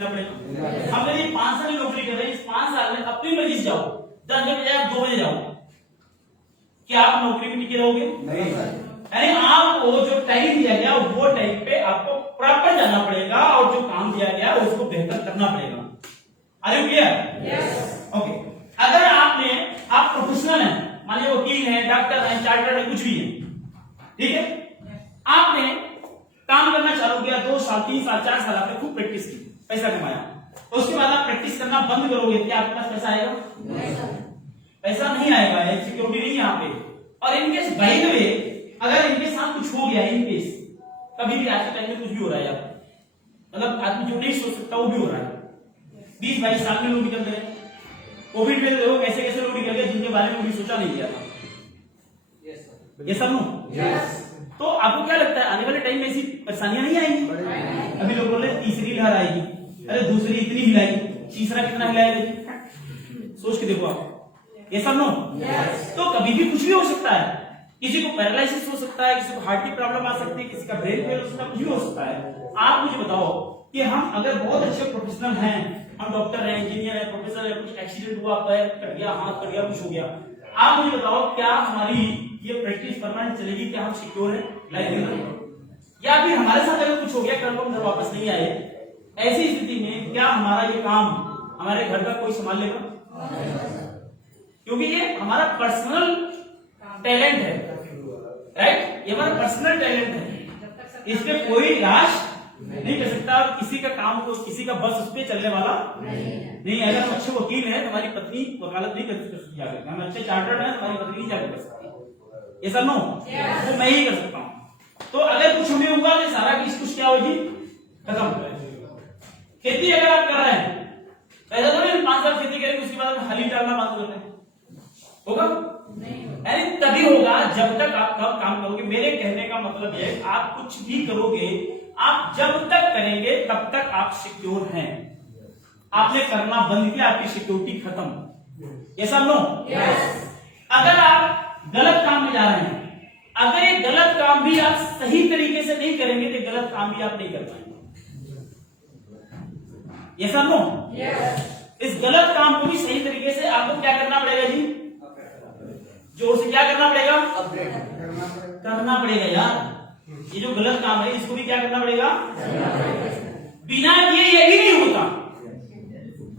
हम यदि 5 साल की नौकरी कर रहे हैं, इस 5 साल में अपनी मर्जी से जाओ, 10 बजे बजाय 2 बजे जाओ, क्या आप नौकरी में टिके रहोगे? नहीं। यानी आपको जो टाइम दिया गया वो टाइम पे आपको प्रॉपर जाना पड़ेगा और जो काम दिया गया उसको बेहतर करना पड़ेगा। Are you clear? Yes. Okay. अगर आप प्रोफेशनल हैं, मान लीजिए वकील हैं, डॉक्टर हैं, चार्टर्ड है, कुछ भी है, ठीक है, आपने काम करना चालू किया, 2 साल 3 साल 4 साल आपने खूब प्रैक्टिस की, पैसा कमाया, उसके बाद आप प्रैक्टिस करना बंद करोगे, क्या आपके पास पैसा आएगा? पैसा नहीं आएगा, सिक्योरिटी नहीं है यहाँ पे। और इनकेस बाय द वे अगर इनके साथ कुछ हो गया, इनकेस कभी भी आज के टाइम में कुछ भी हो रहा है, मतलब आदमी जो नहीं सोच सकता वो भी हो रहा है, 20-22 साल में लोग निकल गए, कोविड में लोग ऐसे कैसे लोग निकल गए जिनके बारे में कभी सोचा नहीं गया था। ये सब नो। तो आपको क्या लगता है आने वाले टाइम में ऐसी परेशानियां नहीं आएंगी? अभी लोग बोल रहे हैं तीसरी लहर आएगी, अरे दूसरी इतनी हिलाएगी, तीसरा कितना हिलाएगा, सोच के देखो आप। ये सब नो। तो कभी भी कुछ भी हो सकता है, किसी को पैरालिसिस हो सकता है, किसी को हार्ट की प्रॉब्लम आ सकती है, किसी का ब्रेन फेल हो सकता है, कुछ भी हो सकता है। आप मुझे बताओ कि हम अगर बहुत अच्छे प्रोफेशनल हैं, हम डॉक्टर हैं, इंजीनियर हैं, प्रोफेसर हैं, कुछ एक्सीडेंट हुआ, पैर कट गया, हाथ कट गया, कुछ हो गया, आप मुझे बताओ क्या हमारी ये प्रैक्टिस परमानेंट चलेगी? क्या हम सिक्योर है लाइफ में? या फिर हमारे साथ अगर कुछ हो गया, कल को हम घर वापस नहीं आए, ऐसी स्थिति में क्या हमारा ये काम हमारे घर का कोई संभाल लेगा? क्योंकि ये हमारा पर्सनल टैलेंट है, राइट? ये हमारा पर्सनल टैलेंट है, इस पे कोई इलाज नहीं कर सकता। किसी का काम को, किसी का बस उस पे चलने वाला नहीं। अगर हम अच्छे वकील हैं, हमारी पत्नी वकालत नहीं कर सकती, हम अच्छे चार्टर्ड हैं, हमारी पत्नी नहीं जाकर कर सकती, ये सब नो, वो मैं ही कर सकता हूँ। तो अगर कुछ हमें हुआ तो सारा किस कुछ क्या होगी? खत्म। खेती अगर आप कर रहे हैं, ऐसा तो नहीं 5 साल खेती करेंगे उसके बाद हली डालना बंद कर दें, होगा? यानी तभी होगा जब तक आप कब काम करोगे। मेरे कहने का मतलब है आप कुछ भी करोगे, आप जब तक करेंगे तब तक आप सिक्योर हैं। आपने करना बंद किया, आपकी सिक्योरिटी खत्म। ये सब नो। अगर आप गलत काम में जा रहे हैं, अगर ये गलत काम भी आप सही तरीके से नहीं करेंगे तो गलत काम भी आप नहीं कर पाएंगे। ये सब नो। इस गलत काम को भी सही तरीके से आपको क्या करना पड़ेगा जी? जोर से क्या करना पड़ेगा? करना पड़ेगा यार। ये जो गलत काम है इसको भी क्या करना पड़ेगा? बिना किए ये भी नहीं होता।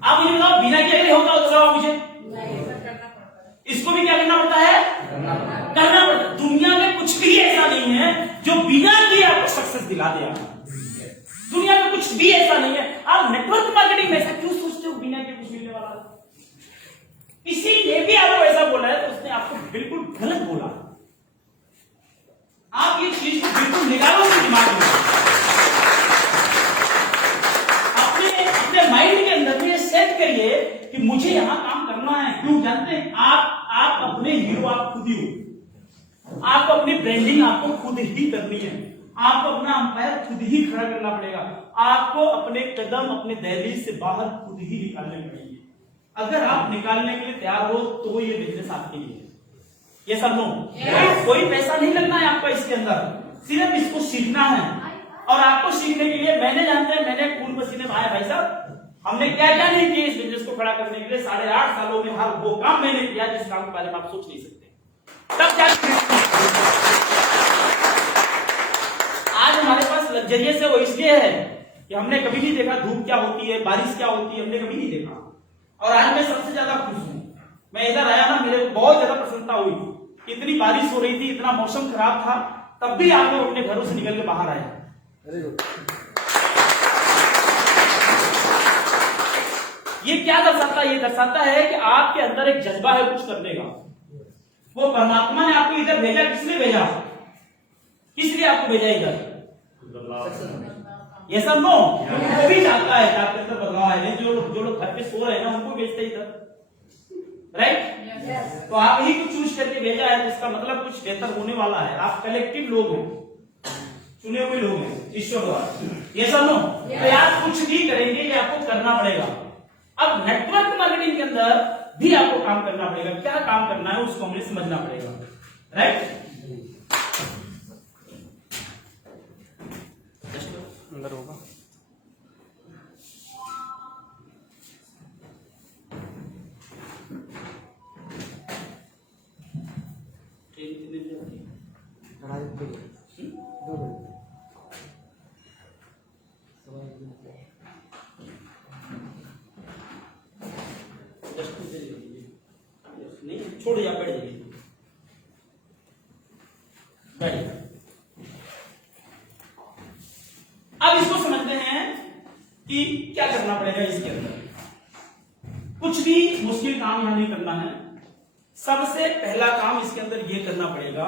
आप मुझे बताओ, बिना किए नहीं होता तो मुझे इसको भी क्या करना पड़ता है? करना पड़ता है। दुनिया में कुछ भी ऐसा नहीं है जो बिना किए आपको सक्सेस दिला दे। दुनिया में कुछ भी ऐसा नहीं है। आप नेटवर्क मार्केटिंग में ऐसा क्यों सोचते हो बिना किए कुछ मिलने वाला? किसी ने भी आपको ऐसा बोला है तो उसने आपको बिल्कुल गलत बोला। आप ये चीज को बिल्कुल निकालो अपने दिमाग में, अपने माइंड के अंदर में सेट करिए कि मुझे यहां काम करना है। क्यों जानते हैं? आप अपने हीरो आप खुद ही हो। आपको अपनी ब्रांडिंग आपको खुद ही करनी है। आपको अपना अंपायर खुद ही खड़ा करना पड़ेगा। आपको अपने कदम अपने दहलीज से बाहर खुद ही निकालने पड़ेंगे। अगर आप निकालने के लिए तैयार हो तो ये बिजनेस आपके लिए। ये सब नो। कोई पैसा नहीं लगना है आपका इसके अंदर, सिर्फ इसको सीखना है। और आपको सीखने के लिए मैंने खून पसीने बहाए भाई साहब। हमने क्या क्या नहीं किया इस बिजनेस को खड़ा करने के लिए। 8.5 सालों में हर वो काम मैंने किया जिस काम के बारे में आप सोच नहीं सकते। तब क्या आज हमारे पास लग्जरियस है, वो इसलिए है कि हमने कभी नहीं देखा धूप क्या होती है, बारिश क्या होती है, हमने कभी नहीं देखा। और आज मैं सबसे ज्यादा खुश हूं। मैं इधर आया ना, मेरे को बहुत ज्यादा प्रसन्नता हुई। इतनी बारिश हो रही थी, इतना मौसम खराब था, तब भी आप लोग अपने घरों से निकल के बाहर आए। ये क्या दर्शाता है? ये दर्शाता है कि आपके अंदर एक जज्बा है कुछ करने का। वो परमात्मा ने आपको इधर भेजा, किसने भेजा? किस लिए आपको भेजा इधर? ये सब नो। वो भी चाहता है आपके अंदर बदलाव है। जो लोग घर पे सो रहे हैं ना, उनको भेजते इधर, राइट? तो आप ही कुछ चूज करके भेजा है, जिसका मतलब कुछ बेहतर होने वाला है। आप कलेक्टिव लोग हैं, चुने हुए लोग हैं ईश्वर द्वारा। ये सब नो। तो आप कुछ भी करेंगे ये आपको करना पड़ेगा। अब नेटवर्क मार्केटिंग के अंदर भी आपको काम करना पड़ेगा। क्या काम करना है उसको हमें समझना पड़ेगा, राइट? अंदर होगा। ट्रेन कितने बजे आती है? 2 बजे। नहीं छोड़ या बैठ जाइए, बैठ। अब इसको समझते हैं कि क्या करना पड़ेगा इसके अंदर। कुछ भी मुश्किल काम यहां नहीं करना है। सबसे पहला काम इसके अंदर ये करना पड़ेगा,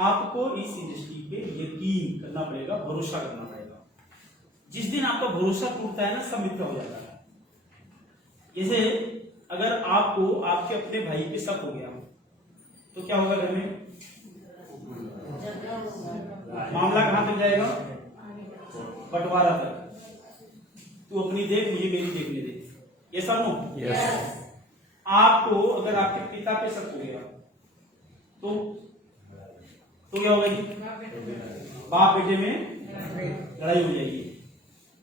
आपको इस इंडस्ट्री पे यकीन करना पड़ेगा, भरोसा करना पड़ेगा। जिस दिन आपका भरोसा टूटता है ना, सब मिथ्या हो जाता है। जैसे अगर आपको आपके अपने भाई पे शक हो गया तो क्या होगा घर में? मामला कहां तक जाएगा? बंटवारा तक। तू अपनी देख, मुझे मेरी देखने दे। ये सब नो यस। आपको अगर आपके पिता पे शक हो गया तो क्या होगा जी? बाप बेटे में लड़ाई हो जाएगी।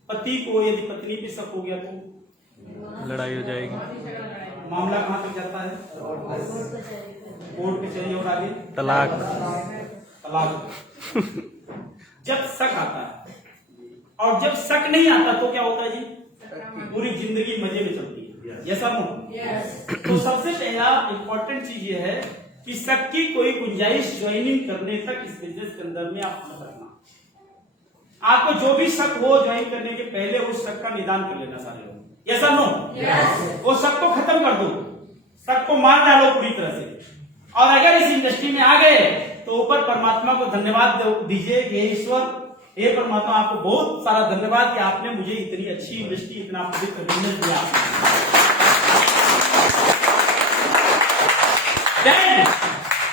पति को यदि पत्नी पे शक हो गया तो लड़ाई हो जाएगी। मामला कहां तक जाता है? कोर्ट कचहरी और आगे तलाक। जब शक आता है और जब शक नहीं आता तो क्या होता है जी? पूरी जिंदगी मजे में चलती है। यस और नो? तो सबसे पहला इंपॉर्टेंट चीज ये है कि शक की कोई गुंजाइश ज्वाइनिंग करने तक इस बिजनेस के अंदर में आप मत रखना। आपको जो भी शक हो ज्वाइन करने के पहले उस शक का निदान कर लेना सारे लोग। यस और नो? वो शक को खत्म कर दो, शक को मार डालो पूरी तरह से। और अगर इस इंडस्ट्री में आ गए तो ऊपर परमात्मा को धन्यवाद दीजिए कि ईश्वर, हे परमात्मा, आपको बहुत सारा धन्यवाद कि आपने मुझे इतनी अच्छी इंडस्ट्री, इतना पवित्र बिजनेस दिया। देन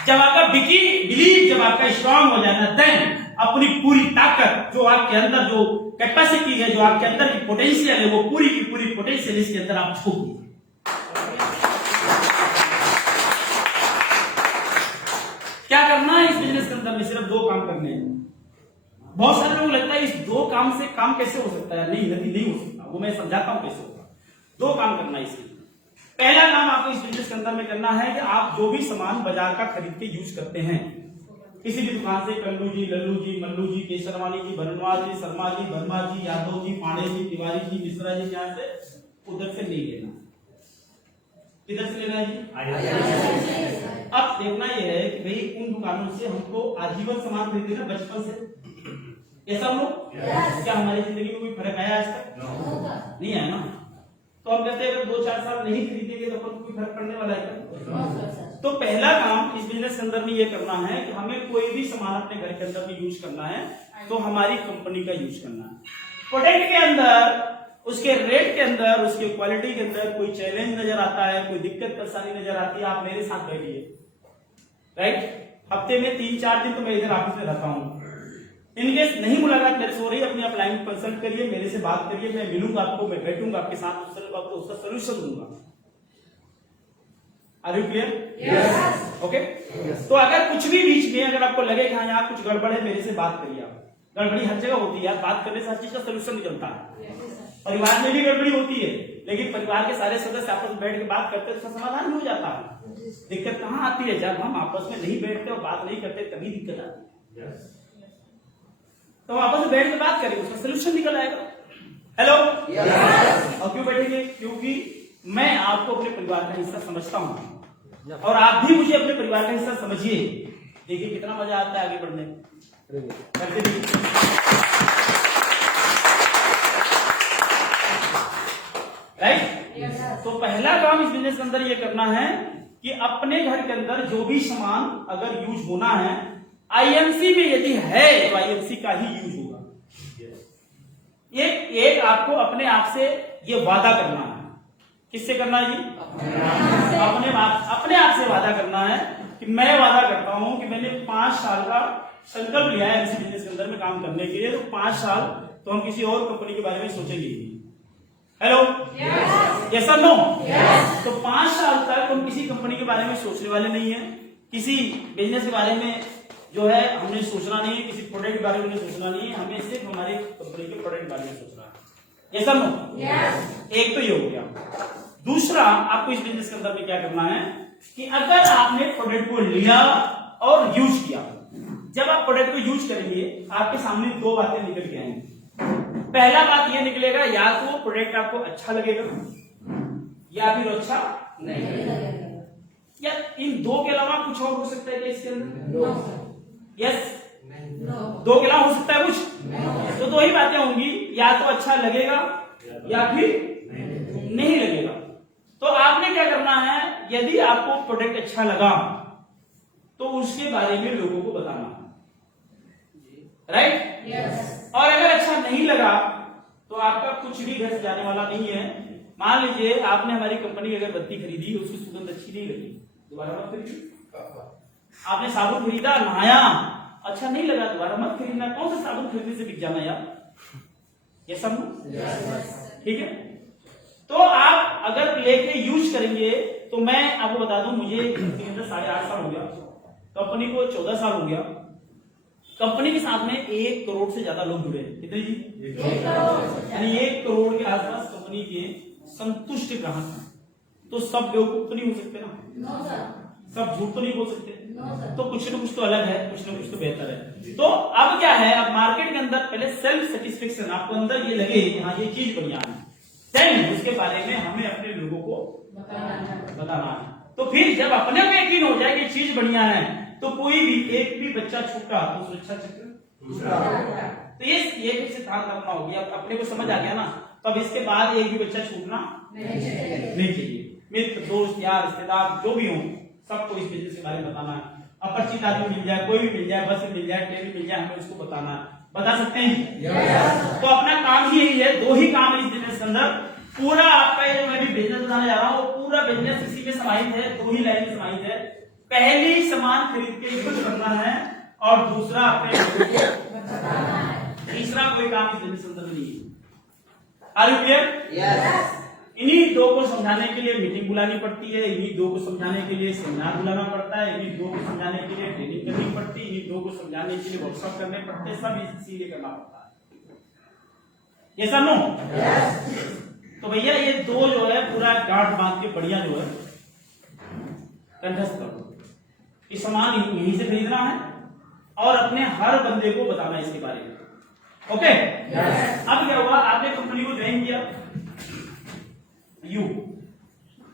जब आपका बिलीव जब आपका स्ट्रांग हो जाए ना, देन अपनी पूरी ताकत जो आपके अंदर, जो कैपेसिटी है, जो आपके अंदर की पोटेंशियल है, वो पूरी की पूरी पोटेंशियल इसके अंदर आप झोंक दीजिए। क्या करना है इस बिजनेस के अंदर में? सिर्फ 2 काम करने हैं। बहुत सारे लोग लगता है इस 2 काम से काम कैसे हो सकता है? नहीं हो सकता। वो मैं समझाता हूं कैसे होगा। 2 काम करना है इसके। पहला काम आपको इस बिजनेस के अंदर में करना है कि आप जो भी सामान बाजार का खरीद के यूज करते हैं, किसी भी दुकान से, कल्लू जी, लल्लू जी, मल्लू जी, केसरवानी जी, भरनवाल जी, शर्मा जी, वर्मा जी, यादव जी, पांडे जी, तिवारी जी, मिश्रा जी, यहाँ से उधर से नहीं लेना। किधर से लेना है जी? अब देखना यह है कि भाई उन दुकानों से हमको आजीवन सामान खरीदे ना बचपन से। ऐसा हम लोग क्या हमारी जिंदगी में कोई फर्क आया आज तक? नहीं आया ना। तो हम कहते हैं अगर 2-4 साल नहीं खरीदेंगे तो कोई फर्क पड़ने वाला है? तो पहला काम इस बिजनेस के अंदर में ये करना है कि हमें कोई भी सामान अपने घर के अंदर में यूज करना है तो हमारी कंपनी का यूज करना है। प्रोडक्ट के अंदर, उसके रेट के अंदर, उसके क्वालिटी के अंदर कोई चैलेंज नजर आता है, कोई दिक्कत परेशानी नजर आती है, आप मेरे साथ बैठिए। राइट? हफ्ते में 3-4 दिन तो मैं इधर ऑफिस में रहता हूँ। इनकेस नहीं मुलाकात मेरे से हो रही है, अपने अपलाइन कंसल्ट करिए, मेरे से बात करिए, मैं मिलूंगा आपको, मैं बैठूंगा आपके साथ, आपको उसका सोल्यूशन दूंगा। Are you clear? Yes. Okay. तो अगर कुछ भी बीच में अगर आपको लगे कि हाँ यहाँ कुछ गड़बड़ है, मेरे से बात करिए। आप गड़बड़ी हर जगह होती है, बात करने से हर चीज का सोल्यूशन निकलता है। परिवार में भी गड़बड़ी होती है, लेकिन परिवार के सारे सदस्य आपस में बैठ के बात करते हैं तो उसका समाधान हो जाता है। दिक्कत कहाँ आती है? जब हम आपस में नहीं बैठते और बात नहीं करते तभी दिक्कत आती है। तो आपस में बैठ के बात करेंगे, उसका सोल्यूशन निकल आएगा। हेलो? और क्यों बैठेंगे? क्योंकि मैं आपको अपने परिवार का हिस्सा समझता हूं और आप भी मुझे अपने परिवार का हिस्सा समझिए। देखिए कितना मजा आता है आगे बढ़ने में। राइट? तो पहला काम इस बिजनेस के अंदर ये करना है कि अपने घर के अंदर जो भी सामान अगर यूज होना है, आईएमसी में यदि है तो आईएमसी का ही यूज होगा। एक आपको अपने आप से ये वादा करना है। किससे करना है जी? अपने आप से वादा करना है कि मैं वादा करता हूं कि मैंने 5 साल का संकल्प लिया है इसी बिजनेस के अंदर में काम करने के लिए। तो 5 साल तो हम किसी और कंपनी के बारे में सोचेंगे ही। हेलो? यस और नो? तो 5 साल तक हम किसी कंपनी के बारे में सोचने वाले नहीं है, किसी बिजनेस के बारे में जो है हमने सोचना नहीं है, किसी प्रोडक्ट के बारे में सोचना नहीं है, हमें सिर्फ हमारे कंपनी के प्रोडक्ट के बारे में सोचना है। यस और नो? एक तो ये हो गया। दूसरा, आपको इस बिजनेस के अंदर में क्या करना है कि अगर आपने प्रोडक्ट को लिया और यूज किया। जब आप प्रोडक्ट को यूज करेंगे आपके सामने दो बातें निकल के आएंगी। पहला बात ये निकलेगा, या तो प्रोडक्ट आपको अच्छा लगेगा या फिर अच्छा नहीं लगेगा। या इन दो के अलावा कुछ और हो सकता है क्या इसके अंदर? यस, दो के अलावा हो सकता है कुछ? तो दो ही बातें होंगी, या तो अच्छा लगेगा या फिर नहीं लगेगा। तो आपने क्या करना है, यदि आपको प्रोडक्ट अच्छा लगा तो उसके बारे में लोगों को बताना, राइट? यस। और अगर अच्छा नहीं लगा तो आपका कुछ भी घर जाने वाला नहीं है। मान लीजिए आपने हमारी कंपनी की अगर बत्ती खरीदी, उसकी सुगंध अच्छी नहीं लगी, दोबारा मत खरीदिए। आपने साबुन खरीदा, नहाया, अच्छा नहीं लगा, दोबारा मत खरीदना। कौन सा साबुन खरीदने से बिक जाना यार, ये सब ठीक है। तो आप अगर लेके यूज करेंगे, तो मैं आपको बता दूं, मुझे 8.5 साल हो गया, कंपनी को 14 साल हो गया। कंपनी के साथ में 1 करोड़ से ज्यादा लोग जुड़े हैं। कितने जी? 1 करोड़। यानी 1 करोड़ के आसपास कंपनी के संतुष्ट ग्राहक हैं। तो सब बेवकूफ तो नहीं हो सकते ना, सब झूठ तो नहीं बोल सकते, तो कुछ न कुछ तो अलग है, कुछ न कुछ तो बेहतर है। तो अब क्या है, अब मार्केट के अंदर पहले सेल्फ सेटिस्फेक्शन, आपको अंदर ये लगे कि हाँ ये चीज बढ़िया है, देन उसके बारे में हमें अपने लोगों को बताना है। तो फिर जब अपने को यकीन हो जाए कि चीज बढ़िया है, तो कोई भी एक भी बच्चा छूटा तो सुरक्षा चक्र दूसरा। तो ये फिर से ध्यान रखना होगी। अब अपने को समझ आ गया ना, तो अब इसके बाद एक भी बच्चा छूटना नहीं चाहिए। मित्र, दोस्त, यार, रिश्तेदार जो भी हो, सबको इस बिजनेस के बारे में बताना है। अपरिचित आदमी मिल जाए, कोई भी मिल जाए, बस मिल जाए, ट्रेन मिल जाए, हमें उसको बताना है। बता सकते हैं? तो अपना काम ही यही है, 2 ही काम है इस बिजनेस के अंदर। पूरा आपका ये जो मैं भी बिजनेस बताने जा रहा हूँ, वो पूरा बिजनेस इसी में समाहित है, 2 ही लाइन में समाहित है। पहली सामान खरीद के यूज करना है और दूसरा अपने लोगों को बताना है। तीसरा कोई काम इस बिजनेस के अंदर नहीं है। Are you clear? यस। इन्हीं 2 को समझाने के लिए मीटिंग बुलानी पड़ती है, इन्हीं 2 को समझाने के लिए सेमिनार बुलाना पड़ता है, इन्हीं 2 को समझाने के लिए ट्रेनिंग करनी पड़ती है, इन्हीं 2 को समझाने के लिए वर्कशॉप करने पड़ते हैं, सब इसीलिए करना पड़ता है। ये सब नो? तो भैया ये 2 जो है पूरा गांठ बांध के बढ़िया जो है कंठस्थ कर दो। ये सामान यहीं से खरीदना है और अपने हर बंदे को बताना है इसके बारे में। ओके? अब क्या हुआ, आपने कंपनी को ज्वाइन किया,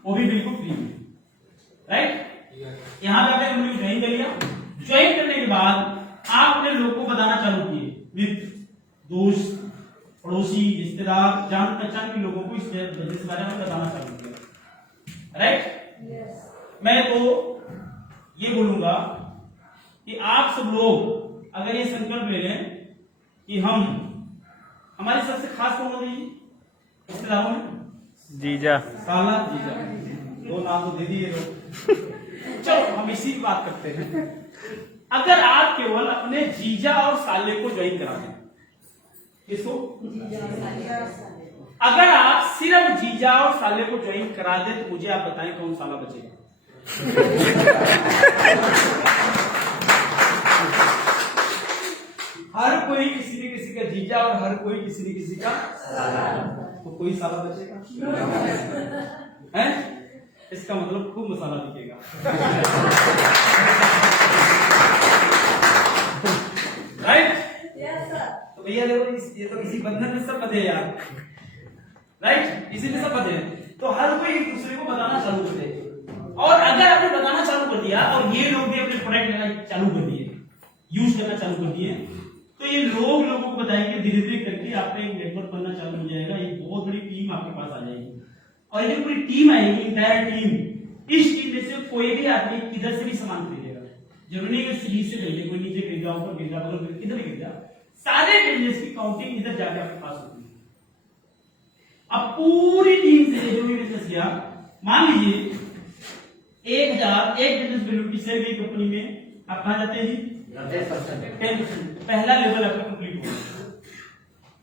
वो भी बिल्कुल फ्री, राइट? यहां पे आपने कंपनी को ज्वाइन कर लिया। ज्वाइन करने के बाद आप अपने लोग को बताना चालू किए, मित्र, दोस्त, पड़ोसी, रिश्तेदार, जान पहचान के लोगों को इस बिजनेस के बारे में बताना चालू किया, राइट? मैं तो ये बोलूंगा कि आप सब लोग अगर ये संकल्प ले लें कि हम, हमारे सबसे खास कौन होती है रिश्तेदारों में? जीजा, साला, जीजा, 2 नाम तो दे दिए लोग। चलो हम इसी की बात करते हैं। अगर आप केवल अपने जीजा और साले को ज्वाइन करा दें, किसको? अगर आप सिर्फ जीजा और साले को ज्वाइन करा दें, तो मुझे आप बताएं कौन साला बचेगा? हर कोई किसी न किसी का जीजा और हर कोई किसी न किसी का साला, तो कोई साला बचेगा? हैं? इसका मतलब खूब मसाला दिखेगा। राइट? तो भैया देखो, ये तो किसी बंधन में सब बंधे यार, राइट? इसी में सब बंधे। तो हर कोई एक दूसरे को बताना चालू कर दे, और अगर आपने बताना चालू कर दिया और ये लोग भी अपने प्रोडक्ट लेना चालू कर दिए, यूज करना चालू कर दिए, तो ये लोगों को बताएंगे, धीरे धीरे करके आपका एक नेटवर्क बनना चालू हो जाएगा। एक बहुत बड़ी टीम आपके पास आ जाएगी, और ये जो पूरी टीम आएगी, इंटायर टीम, इस टीम में से कोई भी आदमी किधर से भी सामान खरीदेगा। जरूरी है कि सीढ़ी से खरीदे, कोई नीचे खरीदा, ऊपर खरीदा, बगल में किधर खरीदा, सारे बिजनेस की काउंटिंग इधर जाके आपके पास होती है। अब पूरी टीम से जो भी बिजनेस किया, मान लीजिए 1000 एक बिजनेस वैल्यू की से भी कंपनी में आप कहां जाते हैं जी? 10%। पहला लेवल आपका कंप्लीट होगा,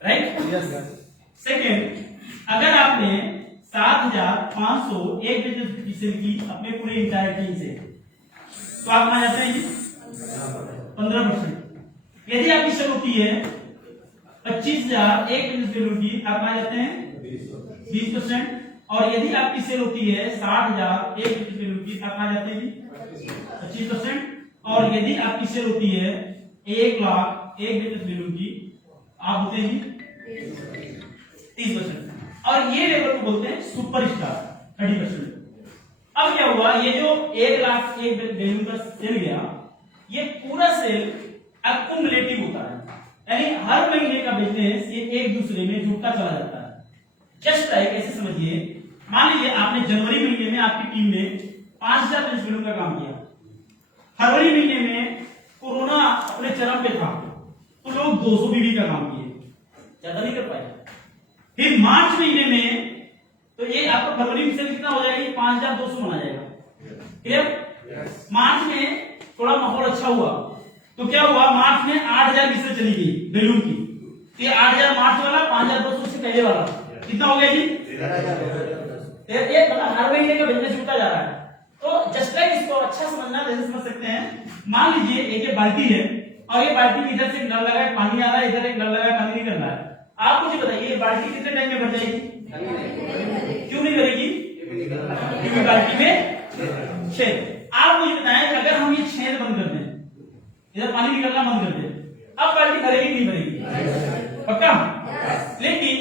राइट? यस। सेकंड, अगर आपने 7500 एक बिजनेस सेल की अपने पूरे इंटायर टीम से, तो आप कहां जाते हैं जी? 15%। यदि आपकी सेल होती है 25000 एक बिजनेस वैल्यू की, आप कहां जाते हैं? 20%। और यदि आपकी सेल होती है 60000 एक बिजनेस वैल्यू की, आप कहां जाते हैं जी? 25%। और यदि आपकी शेयर होती है 1 लाख 1 बिजनेस वैल्यू की, आप होते हैं जी 30%। और ये लेवल को बोलते हैं सुपरस्टार 30%। अब क्या हुआ, ये जो 1 लाख 1 वैल्यू का सेल गया, ये पूरा सेल एक्युमुलेटिव होता है, यानी हर महीने का बिजनेस ये एक दूसरे में जुड़ता चला जाता है। जस्ट लाइक ऐसे समझिए, मान लीजिए आपने जनवरी महीने में आपकी टीम ने 5000 बिजनेस वैल्यू का काम किया, फरवरी महीने में कोरोना अपने चरम पे था तो लोग 200 बीबी का काम किए, ज्यादा नहीं कर पाए। फिर मार्च महीने में तो ये आपका फरवरी में से कितना हो जाएगी, 5200 माना जाएगा। क्लियर? मार्च में थोड़ा माहौल अच्छा हुआ तो क्या हुआ, मार्च में 8000 बिजनेस चली गई बैलून की, तो ये 8000 मार्च वाला, 5200 से पहले वाला कितना हो गया जी, ये मतलब हर महीने का बिजनेस जुड़ता जा रहा है। तो जस्ट लाइक इसको अच्छा समझना, जैसे समझ सकते हैं, मान लीजिए एक ये बाल्टी है और ये बाल्टी में इधर से नल लगा है, पानी आ रहा है, इधर एक नल लगा है, पानी नहीं कर रहा है। आप मुझे बताइए ये बाल्टी कितने टाइम में भर जाएगी? क्यों नहीं भरेगी? क्योंकि बाल्टी में छेद। आप मुझे बताएं कि अगर हम ये छेद बंद कर दें, इधर पानी निकलना बंद कर दें, अब बाल्टी भरेगी नहीं भरेगी? पक्का? लेकिन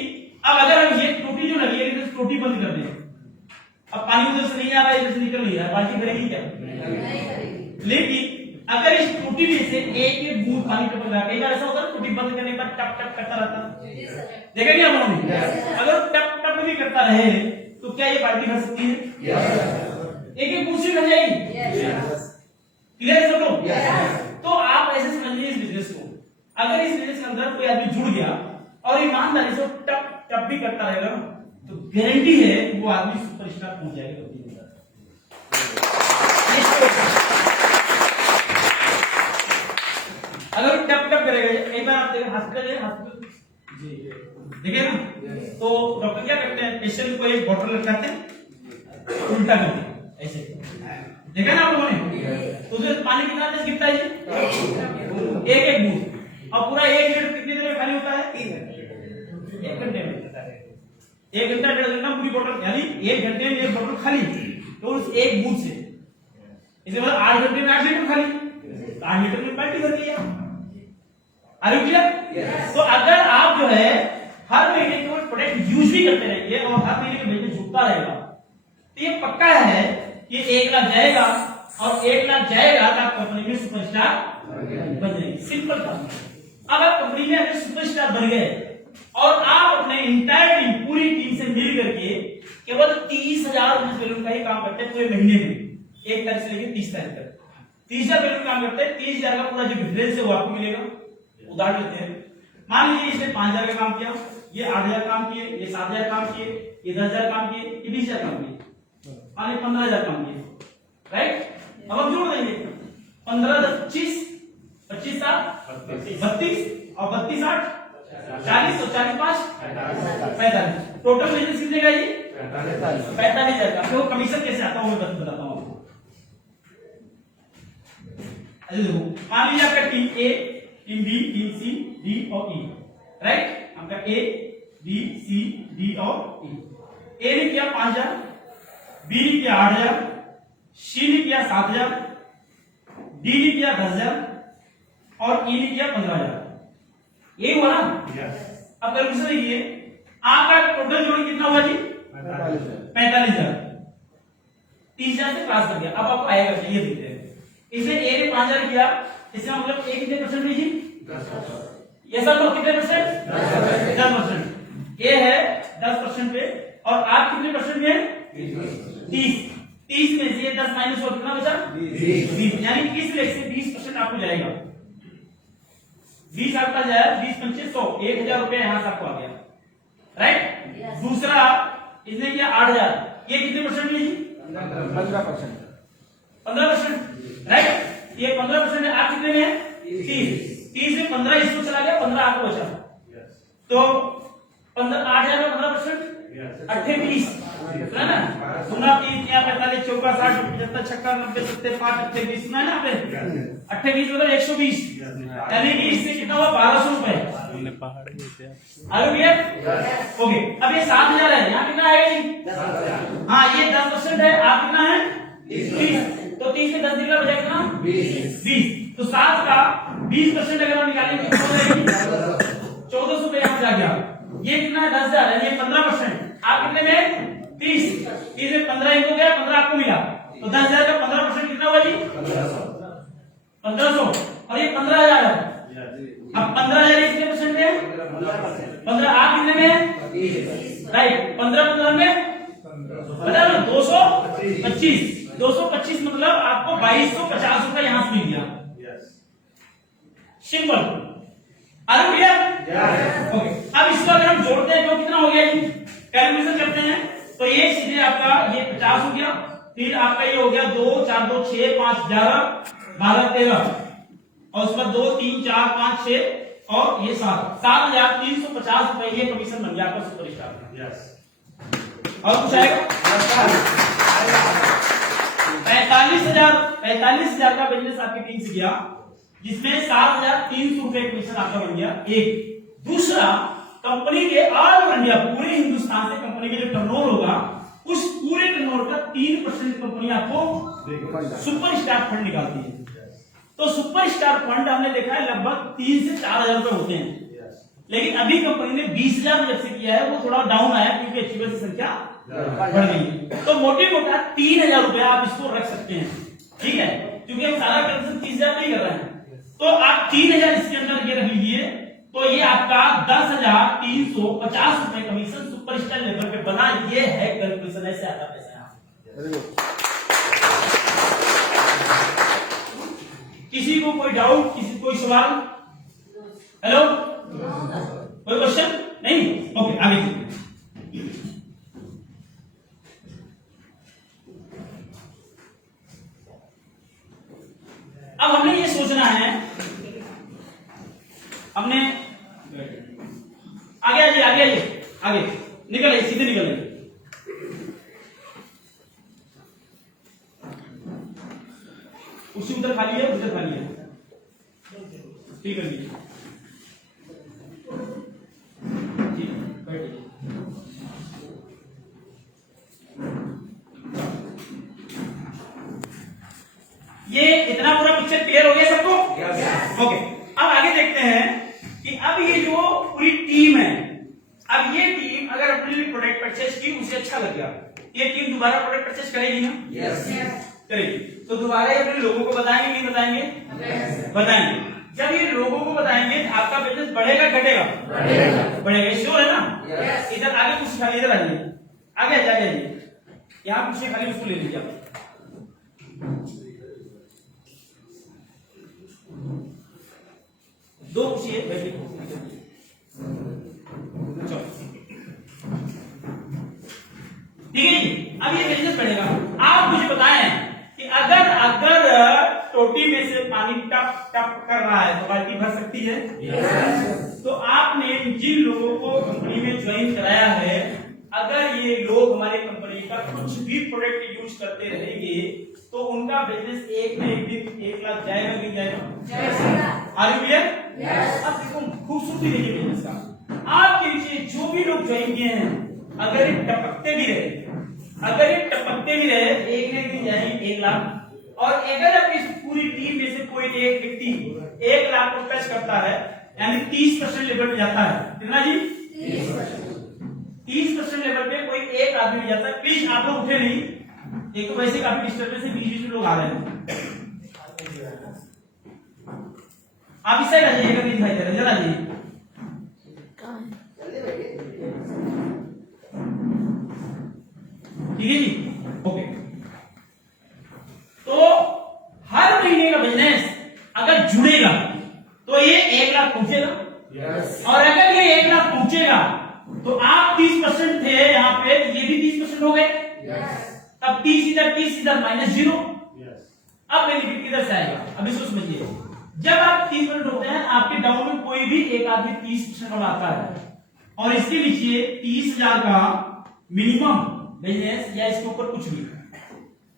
अब अगर हम ये टोटी जो लगी है इधर टोटी बंद कर दें, अब पानी उधर से नहीं आ रहा है, इधर से निकल नहीं रहा है, बाल्टी भरेगी क्या? नहीं भरेगी। लेकिन अगर इस टोटी में से एक एक बूंद पानी टपक रहा है, कई बार ऐसा होता है टोटी बंद करने के बाद टप टप करता रहता है, देखा क्या आपने? अगर टप टप भी करता रहे तो क्या ये बाल्टी भर सकती है? एक एक बूंद से भर जाएगी। क्लियर है सब लोग? तो आप ऐसे समझिए इस बिजनेस को, अगर इस बिजनेस के अंदर कोई आदमी जुड़ गया और ईमानदारी से टप टप भी करता रहेगा तो गारंटी है कि वो आदमी सुपरस्टार पहुंच जाएगा। अगर टप टप करेगा, कई बार आप देखें हॉस्पिटल देखिए ना, तो डॉक्टर क्या करते हैं, पेशेंट को एक बॉटल लटकाते हैं उल्टा करके ऐसे, देखा ना आप लोगों ने, तो उसमें पानी कितना तेज गिरता है, एक एक बूंद, और पूरा 1 लीटर कितनी देर में खाली होता है? 1 घंटे में। 1 घंटा 1.5 घंटा पूरी बोतल, यानी 1 घंटे में 1 बोतल खाली, तो उस 1 बूंद से इसे मतलब 8 घंटे में 8 लीटर खाली, 8 लीटर में बाल्टी भर गई। Are you clear? तो अगर आप जो है हर महीने कोई प्रोडक्ट यूज भी करते रहेंगे और हर महीने के बिजनेस झुकता रहेगा, तो ये पक्का है कि 1 लाख जाएगा, और 1 लाख जाएगा तो आप कंपनी में सुपरस्टार बन जाएंगे। सिंपल था। अब आप कंपनी में अगर सुपरस्टार बन गए और आप अपने इंटायर टीम, पूरी टीम से मिल करके केवल 30,000 बैलून का ही काम करते हैं पूरे महीने में, 1 तारीख से लेकर 30 तारीख तक 30,000 बैलून काम करते हैं, 30,000 का पूरा जो डिफरेंस है वो आपको मिलेगा। उदाहरण लेते हैं, मान लीजिए इसने 5,000 का काम किया, ये 8,000 काम किए, ये 7,000 काम किए, ये 10,000 काम किए, ये 20,000 काम किए, मान लीजिए 15,000 काम किए, राइट? अब हम जोड़ देंगे 15 10 25 25 7 32 और 32 8 40 और 40 5 45, टोटल बिजनेस कितने का ये 45,000 का। तो कमीशन कैसे आता है वो मैं बताता हूँ आपको। देखो मान लीजिए आपका टीम ए, टीम बी, टीम सी, डी और ई, राइट? आपका ए बी सी डी और ई। ए ने किया 5,000, बी ने किया 8,000, सी ने किया 7,000, डी ने किया 10,000 और ई ने किया 15,000। यही हुआ ना? अब कैलकुलेशन देखिए, आपका टोटल जोड़ कितना हुआ जी? 45,000। 30,000 से क्रॉस कर गया। अब आपको आएगा, ये देखते हैं। इसने ए ने 5,000 किया, इसका मतलब ए कितने परसेंट हुई जी? 10%। ये सब लोग कितने परसेंट? 10%। ए है 10% पे और आप कितने परसेंट में? 30। 30 में से 10 माइनस हो कितना बचा? 20। यानी 30 में से 20% आपको जाएगा। 20 आपका जाए, 20 पंचे 100, 1,000 रुपया यहां से आपको आ गया, राइट? दूसरा इसने किया 8,000, ये कितने परसेंट है जी? 15%। 15%, राइट? ये 15% है, आप कितने में है? 30 में 15 इसको चला गया, 15 आपको बचा, तो 8,000 में 15% 28, है ना? सुना 30 यहाँ 45 चौका 60 75 छक्का 90 70 5 28 सुना है ना आपने? 28 मतलब 120, यानी कि इससे कितना हुआ? 1,200 रुपए। ओके, अब ये 7,000 है, यहाँ कितना आएगा जी? हाँ, ये 10% है, आप कितना है? 30। तो 30 से 10 निकला बचा कितना 20। तो 7 का 20% अगर हम निकालेंगे तो 1400 यहाँ से आ गया। ये कितना है 10,000 है, ये 15%। आप कितने में 30 में 15 इनको गया 15 आपको मिला, तो 10,000 का 15% कितना हुआ जी 1500 और ये 15,000 है। अब 15,000 कितने परसेंट में 15 आप कितने में राइट 15 में बता लो 225 मतलब आपको 2250 रुपए यहां से मिल गया। Simple are clear okay. अब इसको अगर हम जोड़ते हैं तो कितना हो गया जी कैलकुलेशन करते हैं तो ये सीधे आपका ये 50 हो गया, फिर आपका ये हो गया 2 4 2 6 5 11 12 13 और उसके बाद 2 3 4 5 6 और ये 7,350 रुपए ये कमीशन बन गया आपका सुपरस्टार का। और कुछ आएगा 45,000 का बिजनेस आपकी टीम से गया जिसमें 7,300 रुपए कमीशन आपका बन गया एक। दूसरा कंपनी के ऑल ओवर इंडिया पूरे हिंदुस्तान से कंपनी के जो टर्नओवर होगा उस पूरे टर्नओवर का 3% कंपनी आपको सुपरस्टार फंड निकालती है। तो सुपरस्टार फंड हमने देखा है लगभग 3 से 4,000 रुपए होते हैं, लेकिन अभी कंपनी ने 20,000 जब से किया है वो थोड़ा डाउन आया क्योंकि अचीवर की संख्या बढ़ गई। तो मोटे मोटा 3,000 रुपया आप इसको रख सकते हैं, ठीक है, क्योंकि हम सारा कैलकुलेशन 30,000 नहीं कर रहे हैं। तो आप 3,000 इसके अंदर ये रख लीजिए, तो ये आपका 10,350 रुपए कमीशन सुपरस्टार लेवल पे बना। ये है कैलकुलेशन, ऐसे आता पैसा। किसी को कोई डाउट, किसी कोई सवाल? हेलो कोई क्वेश्चन नहीं? ओके आगे। अब हमने ये सोचना है, हमने आगे आइए आगे आइए आगे निकल सीधे निकल। उसी उधर खाली है, उधर खाली है, ठीक है जी बैठिए। ये इतना पूरा पिक्चर क्लियर हो गया सबको? ओके अब आगे देखते हैं कि अब ये जो पूरी टीम है, अब ये टीम अगर अपने लिए प्रोडक्ट परचेज की उसे अच्छा लग गया, ये टीम दोबारा प्रोडक्ट परचेज करेगी ना? करेगी। तो दोबारा ये अपने लोगों को बताएंगे नहीं बताएंगे? बताएंगे। जब ये लोगों को बताएंगे आपका बिजनेस बढ़ेगा घटेगा? बढ़ेगा। श्योर है ना? इधर आगे कुछ खाली, इधर आइए आगे जाइए, यहाँ कुछ खाली उसको ले लीजिए आप। दो कुर्सी है बैठिए। ठीक है जी, अब ये बिजनेस बढ़ेगा। आप मुझे बताएं कि अगर टोटी में से पानी टप टप कर रहा है तो बाल्टी भर सकती है? तो आपने जिन लोगों को कंपनी में ज्वाइन कराया है, अगर ये लोग हमारे कंपनी का कुछ भी प्रोडक्ट यूज करते रहेंगे तो उनका बिजनेस एक न एक दिन 1 लाख जाएगा कि जाएगा? Are you clear? अब देखो खूबसूरती देखिए बिजनेस का। आपके नीचे जो भी लोग ज्वाइन किए हैं, अगर ये टपकते भी रहे, एक न एक दिन जाएंगे 1 लाख। और अगर अब इस पूरी टीम में से कोई एक व्यक्ति 1 लाख को टच करता है, यानी 30% लेवल पे जाता है, कितना जी? 30% लेवल पे कोई एक आदमी जाता है। प्लीज आप लोग उठे नहीं, एक तो वैसे काफी डिस्टर्बेंस है, बीच में लोग आ रहे हैं। आप इस साइड आ जाइएगा, नहीं दिखाई दे रहा, इधर आ जाइए। ठीक है जी ओके। तो हर महीने का बिजनेस अगर जुड़ेगा तो ये 1 लाख पहुंचेगा। और अगर ये 1 लाख पहुंचेगा तो आप 30% थे यहाँ पे, ये भी 30% हो गए। अब 30 इधर -0। अब बेनिफिट किधर से आएगा? अब इसको समझिए, जब आप 30% होते हैं, आपके डाउन में कोई भी एक आदमी 30% वाला आता है और इसके नीचे 30,000 का मिनिमम बिजनेस या इसके ऊपर कुछ भी,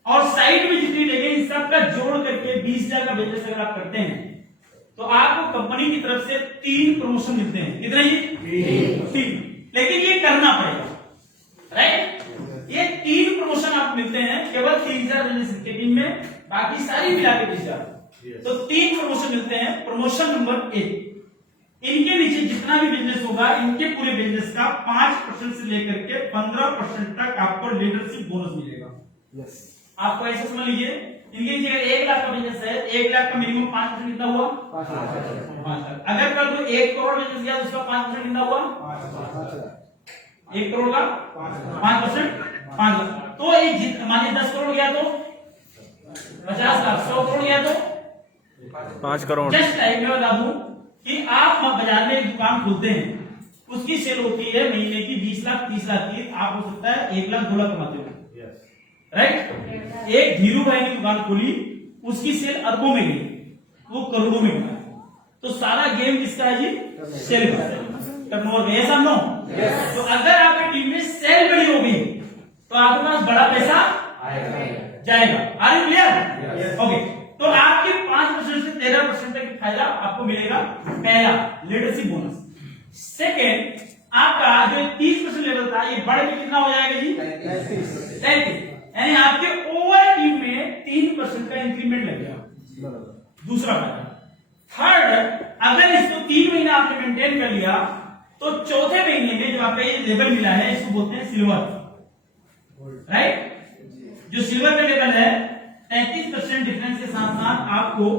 और साइड में जितनी लगे इन सब का जोड़ करके 20,000 का बिजनेस अगर आप करते हैं तो आपको कंपनी की तरफ से 3 प्रमोशन मिलते हैं। कितने जी? 3। लेकिन ये करना पड़ेगा, राइट? ये 3 प्रमोशन आपको आपको मिलते हैं केवल 3000 के टीम में, बाकी सारी मिला के 20,000। तो 3 प्रमोशन मिलते हैं। प्रमोशन नंबर 1, इनके नीचे जितना भी बिजनेस होगा इनके पूरे बिजनेस का 5% से लेकर के 15% तक आपको लीडरशिप बोनस मिलेगा। यस, आपको ऐसे समझ लीजिए, इनके नीचे 1 लाख का बिजनेस है, 1 लाख का मिनिमम 5% कितना हुआ? 5 लाख। अगर कल को 1 करोड़ बिजनेस किया तो उसका 5% कितना हुआ? 1 करोड़ का 5%, 5 लाख। तो एक मानिए 10 करोड़ गया तो 50 लाख, 100 करोड़ गया तो 5 करोड़। जस्ट लाइक मैं बता दूं कि आप बाजार में एक दुकान खोलते हैं, उसकी सेल होती है महीने की 20 लाख 30 लाख की, आप हो सकता है 1 लाख 2 लाख कमाते हो, राइट। एक धीरू भाई ने दुकान खोली, उसकी सेल अरबों में गई, वो करोड़ों में गई। तो सारा गेम किसका है जी? सेल का, टर्नओवर में। ऐसा नो, तो अगर आपकी टीम में सेल बड़ी हो गई तो आपके पास बड़ा पैसा जाएगा। Are you clear? ओके, तो आपके 5% से 13% तक फायदा आपको मिलेगा। पहला लीडरशिप बोनस। सेकेंड, आपका जो 30% लेवल था ये बढ़ के कितना हो जाएगा जी? 33। यानी आपके ओवर टीम में 3% का इंक्रीमेंट लगेगा। दूसरा फायदा। थर्ड, अगर इसको 3 महीना आपने मेंटेन कर लिया तो चौथे महीने में जो आपका ये लेवल मिला है इसको बोलते हैं सिल्वर, राइट। जो सिल्वर का लेवल है 33% डिफरेंस के साथ साथ आपको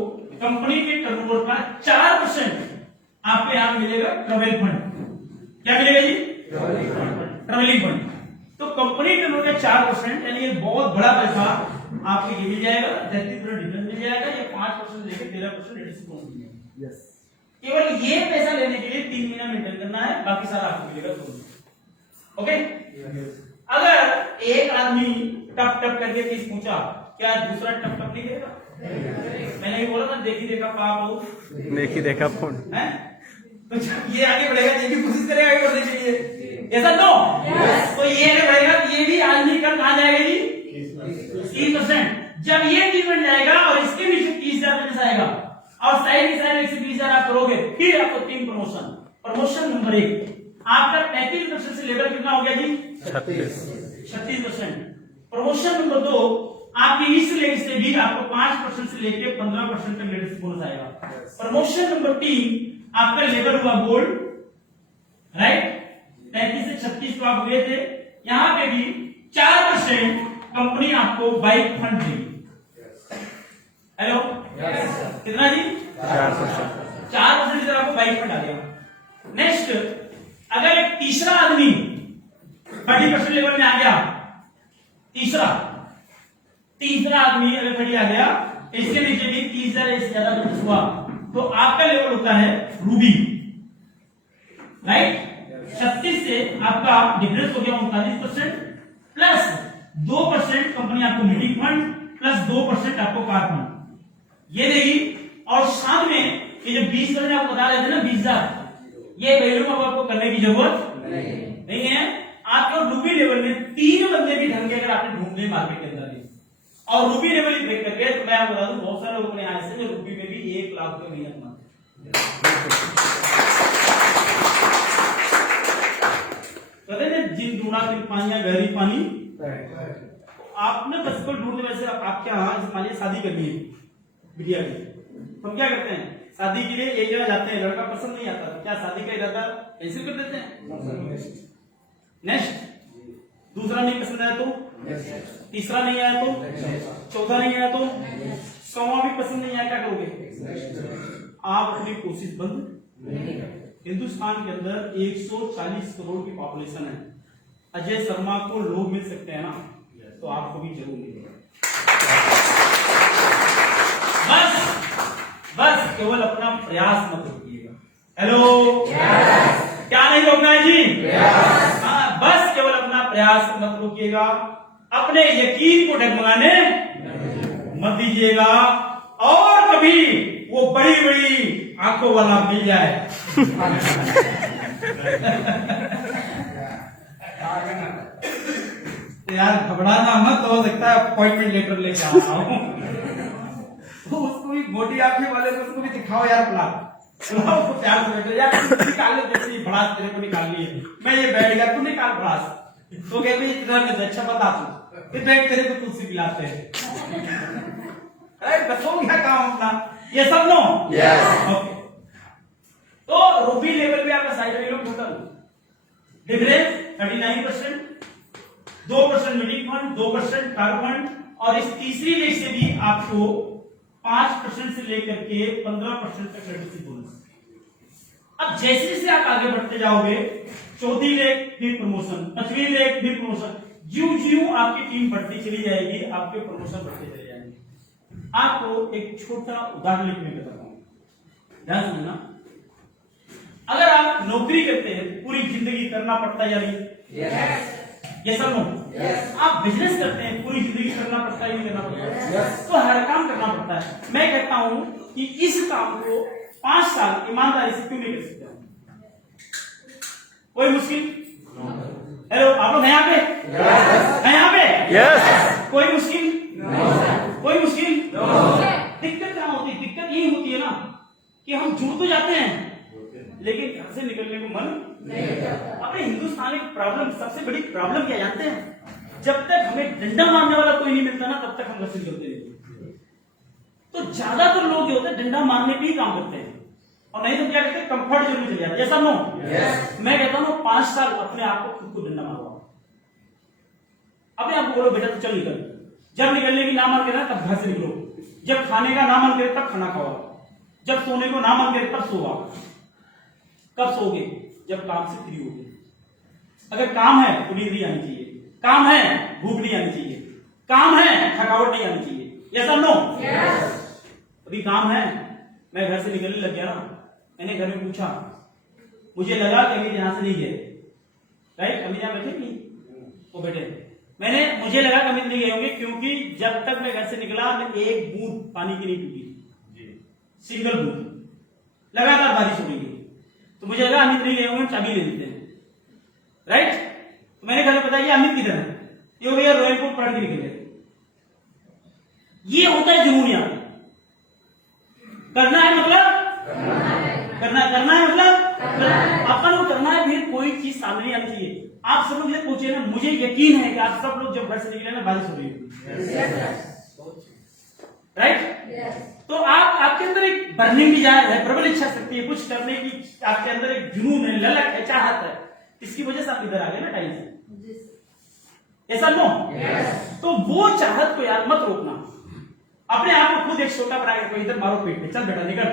कंपनी के टर्नओवर का 4% आपको यहां मिलेगा ट्रैवल फंड। क्या मिलेगा जी? Travelling fund. तो कंपनी टर्नओवर का 4% यानी ये बहुत बड़ा पैसा आपको ये मिल जाएगा, 33% डिफरेंस मिल जाएगा। ये 5% लेके 13% लीडरशिप बोनस मिल जाएगा। यस, केवल ये पैसा लेने के लिए 3 महीना मेंटेन करना है, बाकी सारा आपको मिलेगा। ओके, अगर एक आदमी टप टप करके चीज पूछा, क्या दूसरा टप टप नहीं करेगा? मैंने ये बोला ना, देखी देखा पाप, देखी देखा फोन है। तो जब ये आगे बढ़ेगा, ये भी कोशिश करेगा आगे बढ़ने के लिए, ऐसा तो तो ये आगे बढ़ेगा तो ये भी आज नहीं कल कहां जाएगा जी? 30%। जब ये 30 बन जाएगा और इसके नीचे 30,000 बिजनेस आएगा और साइड की साइड 120,000 आप करोगे, फिर आपको 3 प्रमोशन। प्रमोशन नंबर 1, आपका 33% से लेवल कितना हो गया जी? 36%। प्रमोशन नंबर 2, आपकी इस लेवल से भी आपको 5% से लेके 15% तक लीडरशिप बोनस आएगा। प्रमोशन नंबर 3, आपका लेवल हुआ गोल्ड, राइट। 33 से 36 तो आप हुए थे, यहां पे भी 4% कंपनी आपको बाइक फंड देगी। हेलो, कितना जी? 4% इधर आपको बाइक फंड आ गया। नेक्स्ट, अगर एक तीसरा आदमी 30% लेवल में आ गया, तीसरा आदमी अगर 30 आ गया, इसके नीचे भी 30,000 से ज्यादा बिजनेस हुआ तो आपका लेवल होता है रूबी, राइट। 36 से आपका डिफरेंस हो गया 39% प्लस 2% कंपनी आपको मीटिंग फंड प्लस 2% आपको कार फंड ये देगी। और साथ में ये जो 20% आपको बता रहे थे ना 20,000, ये वैल्यू अब आपको करने की जरूरत नहीं है। आपको रूबी लेवल में 3 बंदे भी ढंग के अगर आपने ढूंढ लिए मार्केट के अंदर और रूबी लेवल ही ब्रेक करके, तो मैं आपको बता दूं बहुत सारे लोगों ने यहाँ से जो रूबी में भी 1 लाख रुपए महीना कमाते हैं। जिन ढूंढा फिर पानियां गहरी पानी, आपने बस को ढूंढते। वैसे आप क्या मानिए शादी करनी है बिटिया की, तो हम क्या करते हैं? शादी के लिए एक जगह जाते हैं, लड़का पसंद नहीं आता तो क्या शादी का इरादा कैंसिल कर देते हैं? नेक्स्ट, दूसरा नहीं पसंद आया तो, तीसरा नहीं आया तो, चौथा नहीं आया तो, 100वां भी पसंद नहीं आया, क्या करोगे? आप अपनी कोशिश बंद। हिंदुस्तान के अंदर 140 करोड़ की पॉपुलेशन है। अजय शर्मा को लोग मिल सकते हैं ना, तो आपको भी जरूर मिलेगा। बस केवल अपना प्रयास मत रोकिएगा। हेलो, क्या नहीं रोकना है जी? हाँ, बस केवल अपना प्रयास मत रोकिएगा, अपने यकीन को डगमगाने मत दीजिएगा, और कभी वो बड़ी बड़ी आंखों वाला मिल जाए यार घबराना मत, हो सकता है अपॉइंटमेंट लेटर लेके आ रहा हूं तो उसको भी मोटी आंखें वाले को उसको भी दिखाओ यार, प्लान को प्यार से बैठो यार, निकाल ले जैसे भड़ास तेरे को निकाल ली है, मैं ये बैठ गया तू निकाल भड़ास, तो कहते इतना अच्छा बता तू कि देख तेरे को तुलसी पिलाते हैं। बस हो गया काम अपना। ये सब नो ओके। तो रूपी लेवल पे आपका side value total difference 39%, 2% meeting fund, 2% car fund, और इस तीसरी लेग से भी आपको 5% से लेकर के 15% तक करेंसी बोनस। अब जैसे जैसे आप आगे बढ़ते जाओगे, चौथी लेग भी प्रमोशन, पांचवी लेग भी प्रमोशन, ज्यों ज्यों आपकी टीम बढ़ती चली जाएगी आपके प्रमोशन बढ़ते चले जाएंगे। आपको एक छोटा उदाहरण लिखने का बताता हूं, ध्यान सुनना। अगर आप नौकरी करते हैं पूरी जिंदगी करना पड़ता है या नहीं? यस और नो? आप बिजनेस करते हैं पूरी जिंदगी करना पड़ता है, नहीं करना पड़ता? तो हर काम करना पड़ता है। मैं कहता हूं कि इस काम को 5 साल ईमानदारी से क्यों नहीं कर सकते? कोई मुश्किल? हेलो, आप लोग हैं यहाँ पे? हैं यहाँ पे? यस। कोई मुश्किल? कोई मुश्किल? दिक्कत कहाँ होती है? दिक्कत यही होती है ना कि हम जुड़ तो जाते हैं लेकिन घर से निकलने को मन नहीं करता। अपने हिंदुस्तान की प्रॉब्लम, सबसे बड़ी प्रॉब्लम क्या जानते हैं? जब तक हमें डंडा मारने वाला कोई नहीं मिलता ना, तब तक हम घर से निकलते नहीं। तो ज्यादातर लोग जो होते हैं डंडा मारने पे ही काम करते हैं, और नहीं तो क्या करते हैं, कंफर्ट जोन में चले जाते हैं। जैसा नो मैं कहता हूँ 5 साल अपने आप को खुद को डंडा मारो, अपने आप को बोलो बेटा तो चल निकल। जब निकलने की ना मन करे तब घर से निकलो, जब खाने का ना मन करे तब खाना खाओ, जब सोने को ना मन करे तब सोवा। कब सोओगे? जब काम से फ्री होगे। अगर काम है तो नींद नहीं आनी चाहिए, काम है भूख नहीं आनी चाहिए, काम है थकावट नहीं आनी चाहिए। यस और नो? अभी काम है, मैं घर से निकलने लग गया ना, मैंने घर में पूछा, मुझे लगा कि अमित यहां से नहीं गए, राइट? अमित यहां बैठे नहीं, वो बैठे। मुझे लगा कि अमित नहीं गए होंगे, क्योंकि जब तक मैं घर से निकला मैं एक बूंद पानी की नहीं पी, सिंगल बूंद। लगातार बारिश हो रही है, तो मुझे लगा अमित नहीं गए होंगे, चाबी ले लेते हैं, राइट? तो मैंने घर में बताया अमित किधर है? ये भैया रॉयल कोट पढ़ के निकले। ये होता है जुनून। यार करना है मतलब करना है मतलब अपन को करना है, फिर कोई चीज सामने नहीं आनी चाहिए। आप सब लोग ये पूछे ना, मुझे यकीन है कि आप सब लोग जब घर से निकले ना बारिश हो रही होगी, राइट? तो आपके अंदर एक बर्निंग डिजायर है, प्रबल इच्छा शक्ति है, कुछ करने की आपके अंदर एक जुनून है, ललक है, चाहत है, इसकी वजह से आप इधर आ गए ना टाइम से। ऐसा नो? तो वो चाहत को यार मत रोकना, अपने आप को खुद एक छोटा बना के इधर मारो पीठ पे, चल बेटा निकल,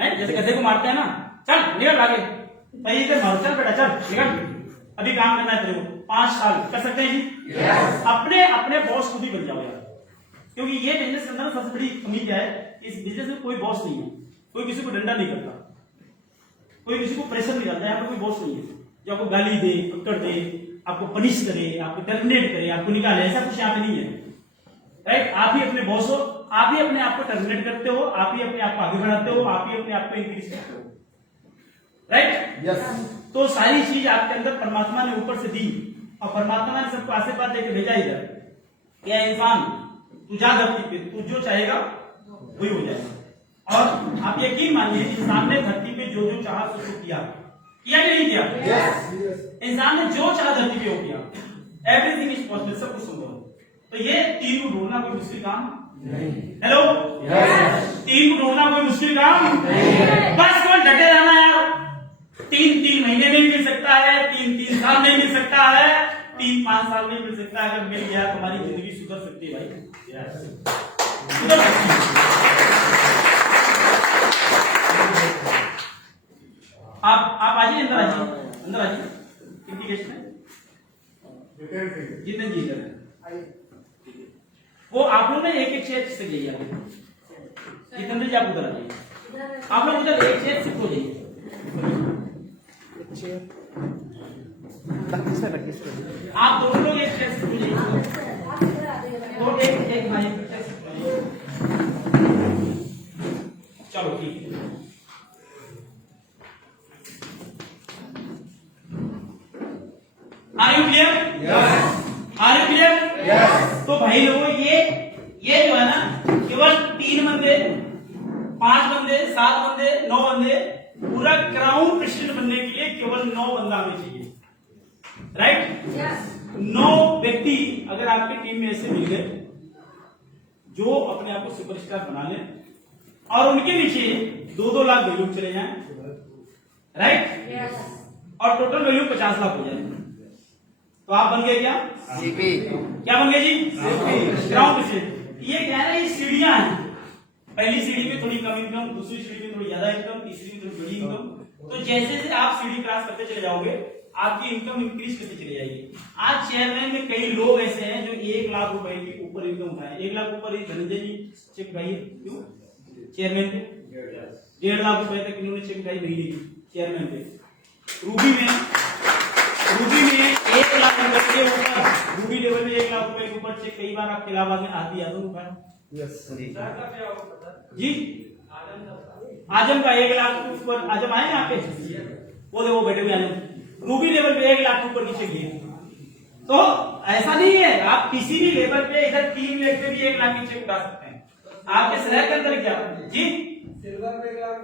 है जैसे गधे को मारते हैं ना, चल निकल आगे, भाई इधर मारो, चल बेटा चल निकल, अभी काम करना है तेरे को। 5 साल कर सकते हैं जी? अपने बॉस खुद ही बन जाओ यार, क्योंकि ये बिजनेस के अंदर सबसे बड़ी कमी क्या है, इस बिजनेस में कोई बॉस नहीं है, कोई किसी को डंडा नहीं करता, कोई किसी को प्रेशर नहीं डालता, यहाँ पर कोई बॉस नहीं है जो आपको गाली दे, पकड़ दे, आपको पनिश करे, आपको टर्मिनेट करे, आपको निकाले, ऐसा कुछ यहाँ पे नहीं है, राइट? आप ही अपने बॉस हो, आप ही अपने आप को टर्मिनेट करते हो, आप ही अपने आप को आगे बढ़ाते हो, आप ही अपने आप को इंक्रीज करते हो, राइट? यस। तो सारी चीज आपके अंदर परमात्मा ने ऊपर से दी, और परमात्मा ने सबको आशीर्वाद देकर भेजा इधर, क्या इंसान तू जा धरती पे, तू जो चाहेगा वही हो जाएगा। और आप यकीन मानिए, इंसान ने धरती पे जो जो चाहा सो किया कि नहीं किया? इंसान ने जो चाहा धरती पे हो किया। एवरीथिंग इज पॉसिबल, सब कुछ संभव है। तो ये 3 को ढूंढना कोई मुश्किल काम नहीं। हेलो, 3 को ढूंढना कोई मुश्किल काम नहीं, बस केवल डटे रहना यार। 3 महीने में मिल सकता है, 3 साल में मिल सकता है, 3-5 साल में मिल सकता है। अगर मिल गया तो हमारी जिंदगी सुधर सकती है भाई, सुधर सकती है। आप आइए, अंदर आइए, अंदर आइए। कितनी गेस्ट है? जितने जी इधर है, वो आप लोग ने एक चेयर से जाइए, जितेंद्र जी आप उधर आ जाइए, आप लोग उधर एक चेयर शिफ्ट हो जाइए। आप दोनों लोग एक चेयर शिफ्ट हो जाइए, तो एक भाई चलो ठीक है। Are you clear? Are you clear? तो भाई लोगों, ये जो है ना, केवल 3 बंदे, 5 बंदे, 7 बंदे, 9 बंदे, पूरा क्राउन प्रेसिडेंट बनने के लिए केवल 9 बंदा हमें चाहिए, राइट? 9 व्यक्ति व्यक्ति अगर आपकी टीम में ऐसे मिल गए जो अपने आप को सुपरस्टार बना ले और उनके नीचे 2-2 लाख वैल्यू चले जाएं, राइट, और टोटल वैल्यू 50 लाख हो जाए, तो आप बन गए क्या सीपी? क्या बन गए जी? ग्राउंड से। ये क्या है, ये सीढ़ियां हैं। पहली सीढ़ी में थोड़ी कम इनकम, दूसरी सीढ़ी में थोड़ी ज्यादा इनकम, तीसरी में थोड़ी बड़ी इनकम। तो जैसे जैसे आप सीढ़ी क्रॉस करते चले जाओगे आपकी इनकम इंक्रीज करती चली जाएगी। आज चेयरमैन में कई लोग ऐसे हैं जो 1 लाख रुपए की ऊपर इनकम उठाए। 1 लाख ऊपर धनंजय जी चेक उठाइए, क्यों चेयरमैन पे 1.5 लाख रुपए तक इन्होंने चेक उठाई महीने की चेयरमैन पे। रूबी में 1 लाख रुपए के ऊपर, रूबी लेवल में 1 लाख रुपए के ऊपर चेक कई बार आपके इलाहाबाद में आती है, उठाया जी। आजम का 1 लाख के ऊपर, आजम आए यहाँ पे, वो देखो बैठे हुए आजम, रूबी लेवल पे 1 लाख के ऊपर की चेक दिए। तो ऐसा नहीं है, आप किसी भी लेवल पे इधर 3 लाख पे भी 1 लाख की चेक उठा सकते हैं। आपके शहर के अंदर क्या जी सिल्वर पे 1 लाख,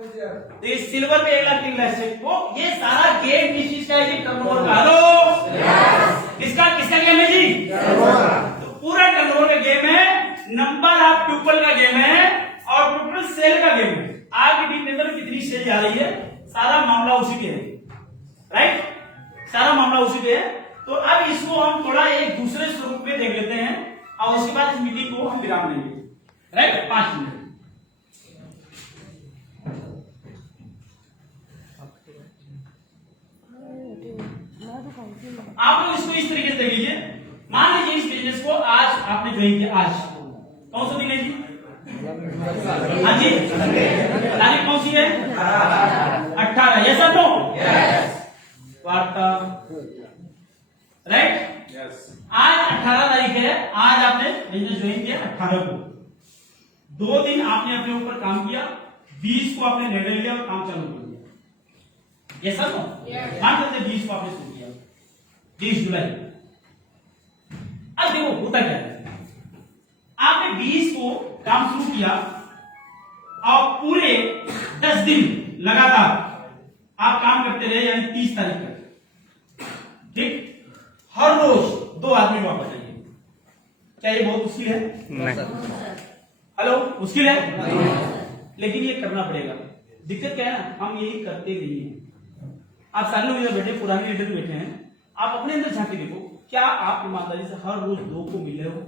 इस सिल्वर पे 1 लाख 3 लाख चेक। तो ये सारा गेम किस चीज का है जी? टर्नओवर का। हेलो, किसका गेम है जी? तो पूरा टर्नओवर का गेम है, नंबर ऑफ पीपल का गेम है और टोटल सेल का गेम है। आपकी टीम के अंदर कितनी सेल आ रही है, सारा मामला उसी पे है, राइट, सारा मामला उसी पे है। तो अब इसको हम थोड़ा एक दूसरे स्वरूप में देख लेते हैं और उसके बाद इस मीटिंग को हम विराम देंगे, राइट, 5 मिनट। आप लोग इसको इस तरीके से देख लीजिए। मान लीजिए इस बिजनेस को आज आपने ज्वाइन किया, आज कौन सा दिन है जी? हाँ जी, तारीख कौन सी है? 18। यस और नो? वार्ता, राइट, आज 18 तारीख है। आज आपने बिजनेस ज्वाइन किया 18 को। 2 दिन आपने अपने ऊपर काम किया, 20 को आपने निर्णय लिया और काम चालू कर दिया। यस और नो? मान लेते 20 को आपने शुरू किया, 20 जुलाई। अब देखो होता क्या है, आपने 20 को काम शुरू किया और पूरे 10 दिन लगातार आप काम करते रहे, यानी 30 तारीख तक, ठीक। हर रोज 2 आदमी वापस आइए। क्या ये बहुत मुश्किल है? नहीं। हेलो, मुश्किल है? लेकिन ये करना पड़ेगा। दिक्कत क्या है ना, हम यही करते नहीं है। आप सारे लोग इधर बैठे, पुराने लीडर बैठे हैं, आप अपने अंदर झांके देखो, क्या आप ईमानदारी से हर रोज 2 को मिल रहे हो?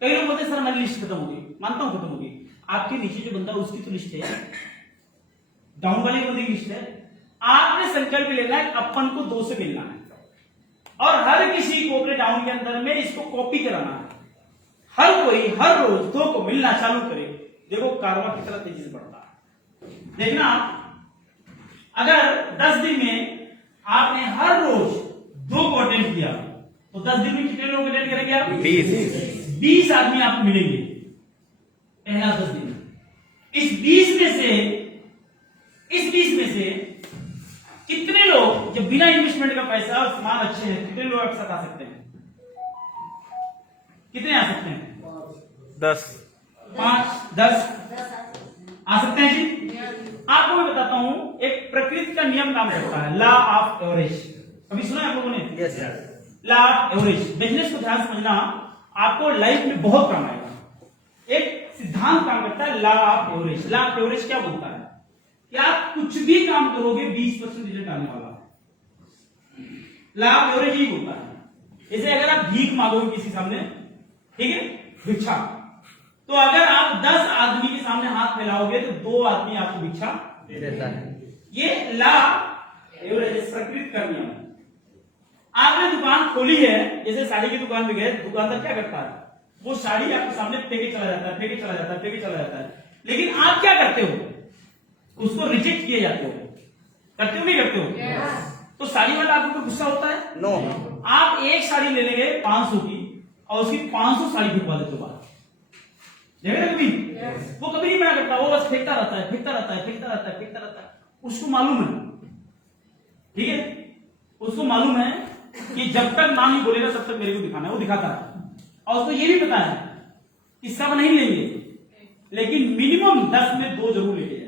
कई लोग बोलते सर हमारी लिस्ट खत्म हो गई, मानता हूं खत्म हो गई। आपके नीचे जो बंदा उसकी तो लिस्ट है, डाउन वाले बंदे की लिस्ट है। आपने संकल्प लेना है अपन को 2 से मिलना है और हर किसी को अपने डाउन के अंदर में इसको कॉपी कराना है। हर कोई हर रोज 2 को मिलना चालू करे, देखो कारवा कितना तेजी से बढ़ता है। देखना, अगर 10 दिन में आपने हर रोज 2 को अटेंड किया तो 10 दिन में कितने लोग अटेंड करेंगे आप? 20 आदमी आपको मिलेंगे पहला 10 दिन। इस 20 में से कितने लोग जब बिना इन्वेस्टमेंट का पैसा और सामान अच्छे हैं, कितने लोग एक साथ आ सकते हैं? कितने आ सकते हैं? 10, 5, 10 आ सकते हैं जी। आपको मैं बताता हूं, एक प्रकृति का नियम काम करता है, लॉ ऑफ एवरेज। कभी सुना है आप लोगों ने? Yes sir. Law of average. Business को ध्यान समझना, आपको लाइफ में बहुत काम आएगा। एक सिद्धांत काम करता है, law of average. Law of average क्या बोलता है कि आप कुछ भी काम करोगे 20% रिजल्ट आने वाला है। लॉ ऑफ एवरेज ही बोलता है। जैसे अगर आप भीख मांगोगे किसी सामने, ठीक है, भिक्षा, तो अगर आप 10 आदमी के सामने हाथ फैलाओगे तो 2 आदमी आपको भिक्षा दे देता है। ये लॉ एवरेज, प्रकृति का नियम। आपने दुकान खोली है, जैसे साड़ी की दुकान पे गए, दुकानदार क्या करता है? वो साड़ी आपके सामने फेंके चला जाता है, फेंके चला जाता है, फेंके चला जाता है। लेकिन आप क्या करते हो? उसको रिजेक्ट किए जाते हो। करते हो नहीं करते हो? तो साड़ी वाला आपको गुस्सा होता है? नो। आप एक साड़ी ले लेंगे 500 की और उसकी 500 साड़ी फेंकवा देते हो बाहर। देखा कभी? वो कभी नहीं मना करता, वो बस फेंकता रहता है, फेंकता रहता है, फेंकता रहता है, फेंकता रहता है। उसको मालूम है, ठीक है, उसको मालूम है कि जब तक मां नहीं बोलेगा तब तक मेरे को दिखाना है। वो दिखाता है और उसको ये भी पता है कि सब नहीं लेंगे, लेकिन मिनिमम 10 में 2 जरूर लेके जाएगा।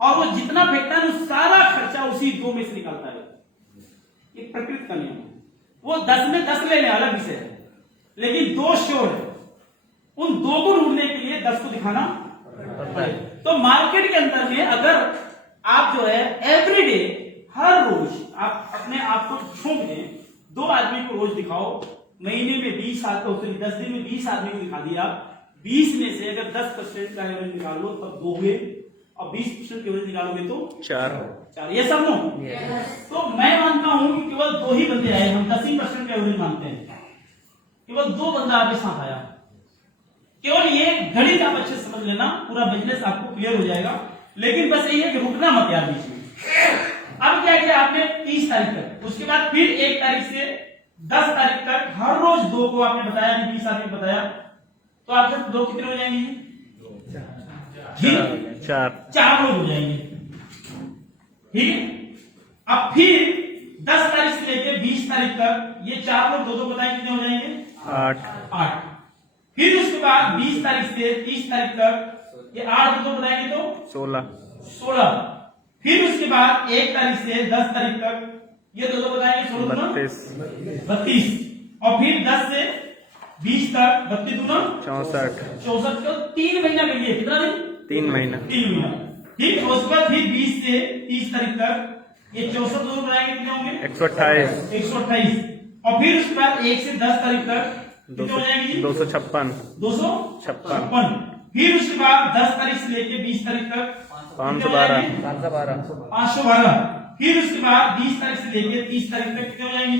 और वो जितना फेंकता है सारा खर्चा उसी 2 में से निकालता है। ये प्रकृति का नियम है। वो 10 में 10 लेने वाला विषय है, लेकिन 2 श्योर है। उन 2 को ढूंढने के लिए 10 को दिखाना पड़ेगा। तो मार्केट के अंदर में अगर आप जो है एवरीडे, हर रोज आप अपने आप को झोंक दें, 2 आदमी को रोज दिखाओ, महीने में 20 आदमी, 10 दिन में 20 आदमी को दिखा दिया, 20 में से अगर 10% का एवरेज निकाल लो तब 2 हुए, और 20% के एवरेज निकालोगे तो 4। ये सब नो। तो मैं मानता हूं कि केवल 2 ही बंदे आए, हम 10% का एवरेज मानते हैं, केवल 2 बंदा आपके साथ आया। केवल ये गणित आप अच्छे समझ लेना, पूरा बिजनेस आपको क्लियर हो जाएगा। लेकिन बस यही है कि रुकना मत यार बीच में। अब क्या किया आपने 30 तारीख तक, उसके बाद फिर 1 तारीख से 10 तारीख तक हर रोज 2 को आपने बताया, 20 आदमी बताया, तो आपसे 2 कितने हो जाएंगे? 4 लोग हो जाएंगे। ठीक है। अब फिर 10 तारीख से लेकर 20 तारीख तक ये 4 लोग 2 बताए, कितने हो जाएंगे? 8। फिर उसके बाद 20 तारीख से 30 तारीख तक ये 8 2 बताएंगे तो 16। फिर उसके बाद 1 तारीख से 10 तारीख तक ये 2 बताएंगे, 16 32। और फिर 10 से 20 तक 32 दूना 64 को 3 महीना मिल गया। कितना दिन? 3 महीना। ठीक है। उसके बाद फिर 20 से 30 तारीख तक ये 64 2 बनाएंगे, कितने होंगे? 128। और फिर उसके बाद 1 से 10 तारीख तक 256। फिर उसके बाद 10 तारीख से लेके 20 तारीख तक 512। फिर उसके बाद 20 तारीख से लेके 30 तारीख तक कितने हो जाएंगे?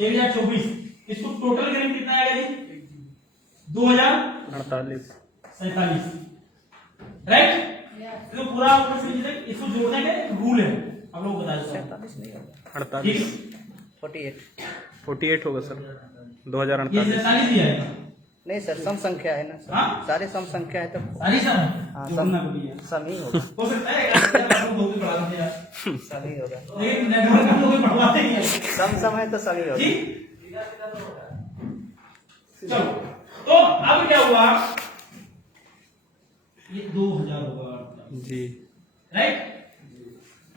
1024। इसको टोटल करेंगे कितना आएगा जी? 2047। राइट। तो पूरा इसको जोड़ने के रूल है, हम लोग बता देते हैं। 48 होगा सर। 2048 दिया है। नहीं सर, सम संख्या है ना सर। हाँ? सारे सम संख्या है तो सारी सम हाँ, सम ही होगा। हो सकता है सम ही होगा। लेकिन पढ़वाते ही है। सम है तो सम ही होगा। चलो, तो अब क्या हुआ? ये 2000 होगा जी, राइट।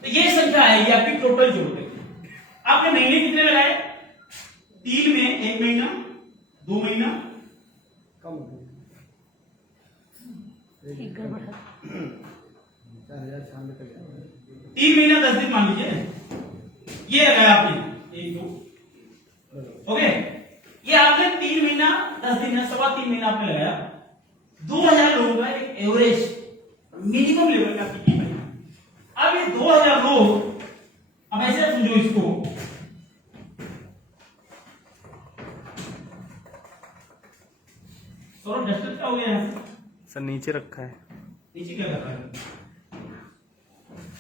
तो ये संख्या आएगी आपकी टोटल जोड़ के। आपने महीने कितने लगाए? 3 में 1 महीना, 2 महीना, 3 महीना 10 दिन मान लीजिए, ये लगाया आपने 1 2। ओके, ये आपने 3 महीना 10 दिन, 3.25 महीना आपने लगाया। 2000 लोगों का एक एवरेज मिनिमम लेवल का आपकी कीमत है। अब ये 2000 लोग, अब ऐसे समझो इसको, सौरभ डस्टर क्या हो गया है सर? नीचे रखा है। नीचे क्या कर रहा है?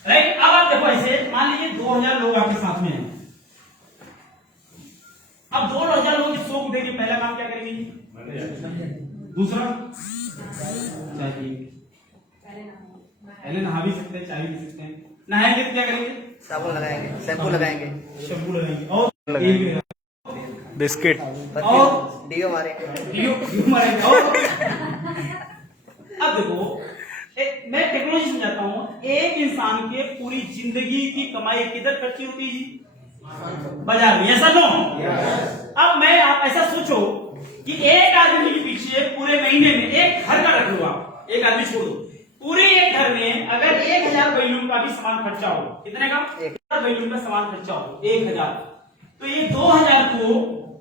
राइट। अब आप देखो ऐसे मान लीजिए 2000 लोग आपके साथ में हैं। अब 2000 लोगों की शौक उठेगी, पहला काम क्या करेंगे? दूसरा चाय पिएंगे। पहले नहा भी सकते हैं, चाय भी पी सकते हैं। नहाएंगे तो क्या करेंगे? साबुन लगाएंगे, शैम्पू लगाएंगे, और बिस्किट और डीओ मारेंगे। और अब देखो, मैं टेक्नोलॉजी समझाता हूँ। एक इंसान के पूरी जिंदगी की कमाई किधर खर्ची होती है जी? बाजार में। ऐसा नो। अब मैं आप ऐसा सोचो कि एक आदमी के पीछे पूरे महीने में, एक घर का रख लो आप, एक आदमी छोड़ दो, पूरे एक घर में अगर 1000 बैलून का भी सामान खर्चा हो, कितने का? 1000 बैलून का सामान खर्चा हो 1000, तो ये 2000 को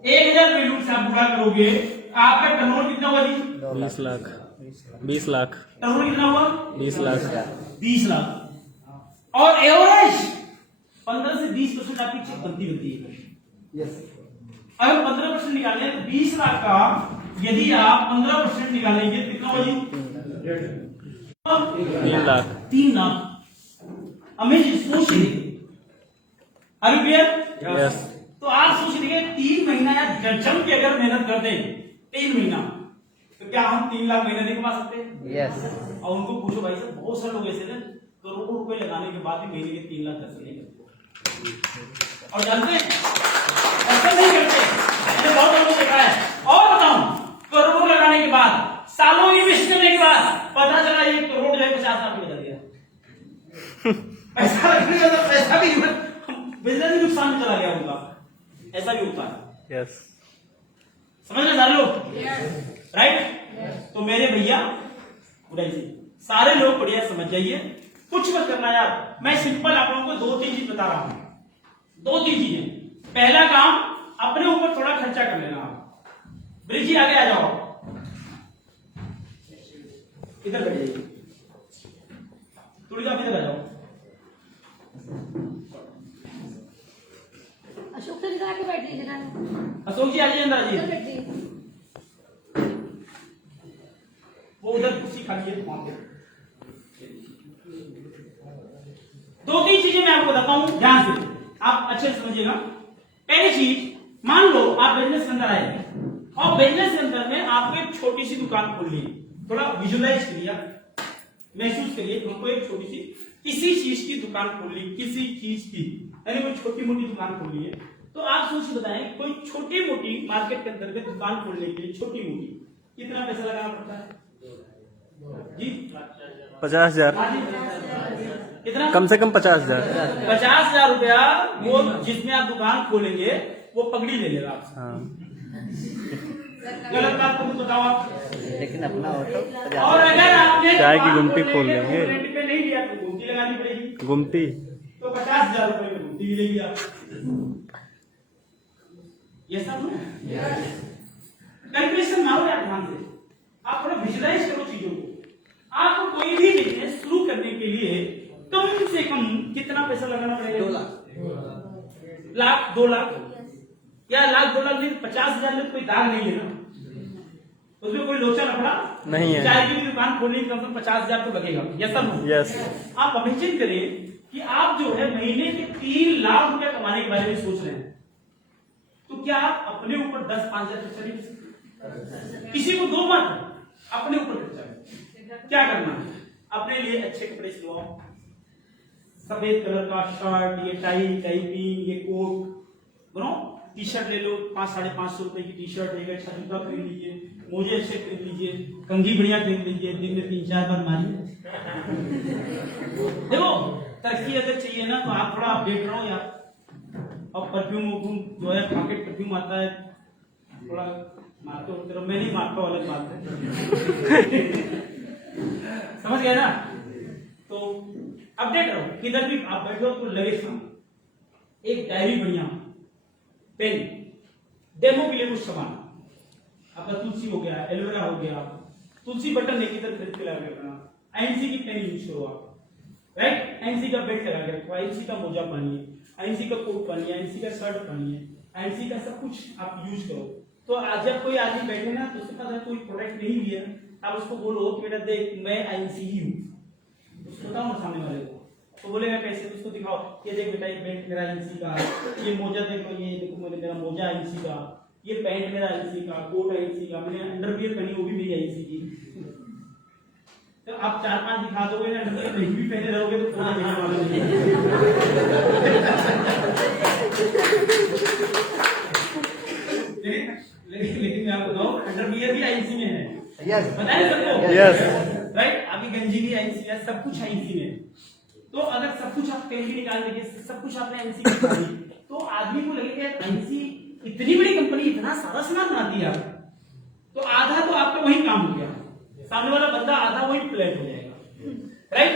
1000 बैलून से आप गुणा करोगे, आपका टर्नओवर कितना हुआ जी? 20 लाख। 20 लाख। टर्नओवर कितना हुआ? 20 लाख। 20 लाख। और एवरेज 15 से 20% आपकी चेक बनती है। अगर 15% निकालें तो 20 लाख का यदि आप 15% निकालेंगे कितना हो जी? 3 लाख। 3 लाख। अमेजिंग। सोच लीजिए, आर यू क्लियर? यस। तो आप सोच लीजिए 3 महीना या जम के अगर मेहनत कर दें 3 महीना, तो क्या हम 3 लाख महीने नहीं कमा सकते? यस। और उनको पूछो भाई साहब, बहुत सारे लोग ऐसे ना करोड़ों रुपए लगाने के बाद भी महीने के 3 लाख खर्च नहीं करते। और जानते हैं ऐसा नहीं करते, मैंने बहुत लोगों को देखा है। और बताऊं, करोड़ों लगाने के बाद, सालों इन्वेस्ट करने के बाद पता चला 1 करोड़ जो है 50 लाख में बदल गया। पैसा लगने का पैसा भी बिजनेस भी नुकसान में चला गया उनका। ऐसा यस। समझ रहे सारे लोग? राइट। तो मेरे भैया उड़ाई जी सारे लोग बढ़िया समझ जाइए, कुछ मत करना यार। मैं सिंपल आप लोगों को 2-3 चीज बता रहा हूं, 2-3 चीजें। पहला काम, अपने ऊपर थोड़ा खर्चा कर लेना। ब्रिज जी आगे आ जाओ, इधर बैठ जाइए, थोड़ी आप इधर आ जाओ। अशोक सर इधर आके बैठ लीजिए ना। अशोक जी आ जाइए अंदर, इधर आइए। बैठिए। वो उधर कुर्सी खाली है वहां पे। 2-3 चीजें मैं आपको बताता हूं, ध्यान से आप अच्छे से समझिएगा। पहली चीज, मान लो आप बिजनेस के अंदर आए और बिजनेस के अंदर में आपको एक छोटी सी दुकान खोल ली। थोड़ा विजुअलाइज करिए, महसूस करिए, तुमको एक छोटी सी किसी चीज की दुकान खोल ली, किसी चीज की, यानी कोई छोटी मोटी दुकान खोल ली है। तो आप सोच बताएं, कोई छोटी मोटी मार्केट के अंदर में दुकान खोलने के लिए छोटी मोटी कितना पैसा लगाना पड़ता है जी? 50,000, कितना? कम से कम 50,000। 50,000 रुपया वो जिसमें आप दुकान खोलेंगे वो पगड़ी ले लेगा आपसे। हाँ। गलत बात तुम बताओ आप। लेकिन अपना ऑटो और अगर आपने चाय की दुकान गुमटी खोलने खोल के लेंगे। रेंट पे नहीं लिया तो गुमटी लगानी पड़ेगी, गुमती। तो 50,000 रुपए में गुमटी मिलेगी आपको। ये सब कैलकुलेशन मारो यार ध्यान से, आप थोड़ा विजुलाइज करो चीजों को। आपको कोई भी बिजनेस शुरू करने के लिए कम से कम कितना पैसा लगाना पड़ेगा? 2 लाख 2 लाख या लाख 2 लाख नहीं, 50,000 में कोई दाग नहीं है ना, उसमें कोई लोचा लफड़ा नहीं है। चाय की भी दुकान खोलने की कम से कम 50,000 तो लगेगा। Yes sir? यस। आप इमेजिन करें कि आप जो है महीने के 3 लाख रुपया कमाने के बारे में सोच रहे हैं, तो क्या आप अपने ऊपर 10-5,000 खर्चा नहीं कर सकते? किसी को दो मत, अपने ऊपर खर्चा करो। क्या करना है? अपने लिए अच्छे कपड़े सिलवाओ, सफेद कलर का शर्ट, ये टाई पिन, ये कोट बनाओ, टी शर्ट ले लो, 500-550 रुपए की टी शर्ट, एक अच्छा जूता खरीद लीजिए, मोजे अच्छे खरीद लीजिए, कंघी बढ़िया खरीद लीजिए, दिन में 3-4 बार मारिए। देखो तरक्की अगर चाहिए ना तो आप थोड़ा अपडेट रहो यार। और परफ्यूम जो है पॉकेट परफ्यूम आता है, थोड़ा मारते होते रहो। मैं नहीं मारता, अलग बात है। समझ गए ना? तो अपडेट रहो, किधर भी आप बैठो तो लगे सामने एक डायरी बढ़िया, पेन, डेमो के लिए कुछ सामान, आपका तुलसी हो गया, एलोवेरा हो गया, तुलसी बटन एक इधर खरीद के लगा के रखना, आईएनसी की पेन यूज करो आप, राइट? आईएनसी का बेल्ट लगा के रखो, आईएनसी का मोजा पहनिए, आईएनसी का कोट पहनिए, आईएनसी का शर्ट पहनिए, आईएनसी का सब कुछ आप यूज करो। तो आज जब कोई आदमी बैठे ना तो उसके पास कोई प्रोडक्ट नहीं लिया, आप उसको बोलो कि बेटा देख मैं आईएनसी ही हूँ, उसको बताओ ना सामने वाले को, तो बोलेगा कैसे? उसको दिखाओ, ये देख बेटा ये बेल्ट मेरा आईएनसी का, ये मोजा देखो, ये देखो मेरा मोजा आईएनसी का, ये पैंट मेरा आईएनसी का, कोट आईएनसी का, मैंने अंडरवियर पहनी वो भी मेरी आईएनसी की। तो आप 4-5 दिखा दोगे ना, अंडरवियर नहीं भी पहने रहोगे तो थोड़ा देखने वाले लेकिन मैं आपको बताऊं अंडरवियर भी आईएनसी में है। यस। पता है सबको? यस। राइट? आपकी गंजी भी आईएनसी है, सब कुछ आईएनसी में। तो अगर सब कुछ आप कहीं भी निकाल देंगे, सब कुछ आपने आईएनसी में निकाली, तो आदमी को लगेगा आईएनसी इतनी बड़ी कंपनी इतना सारा सामान बनाती है, तो आधा तो आपका वही काम हो गया, सामने वाला बंदा आधा वही फ्लैट हो जाएगा, राइट?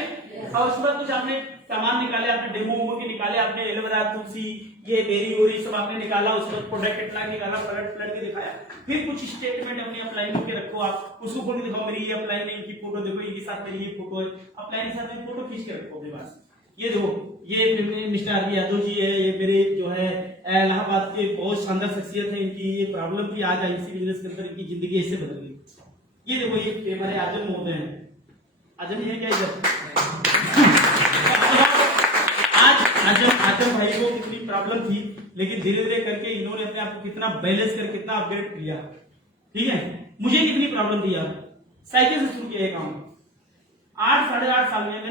और उसके बाद कुछ आपने सामान निकाले, आपने डेमो के निकाले, आपने एलोवेरा, तुलसी, ये बेरी वोरी सब आपने निकाला, उसका प्रोडक्ट इतना निकाला, प्रोडक्ट फ्लैट के दिखाया, फिर कुछ स्टेटमेंट अपने अपलाइन के रखो, आप उसको खोल के दिखाओ, मेरी ये अपलाइन है, इनकी फोटो देखो, इनके साथ मेरी ये फोटो है, अपलाइन के साथ में फोटो खींच के रखो अपने पास। ये देखो, ये मिस्टर आर यादव जी है, ये मेरे जो है इलाहाबाद के बहुत शानदार शख्सियत है, इनकी ये प्रॉब्लम थी, आज आईसी बिजनेस के अंदर इनकी जिंदगी ऐसे बदल गई। ये देखो, ये हमारे आजम महोदय हैं, आजम है क्या इधर? आज आजम भाई को कितनी प्रॉब्लम थी, लेकिन धीरे धीरे करके इन्होंने अपने आप को कितना बैलेंस कर कितना अपडेट किया। ठीक है, मुझे कितनी प्रॉब्लम थी यार, साइकिल से शुरू किया काम, 8-8.5 साल में मैंने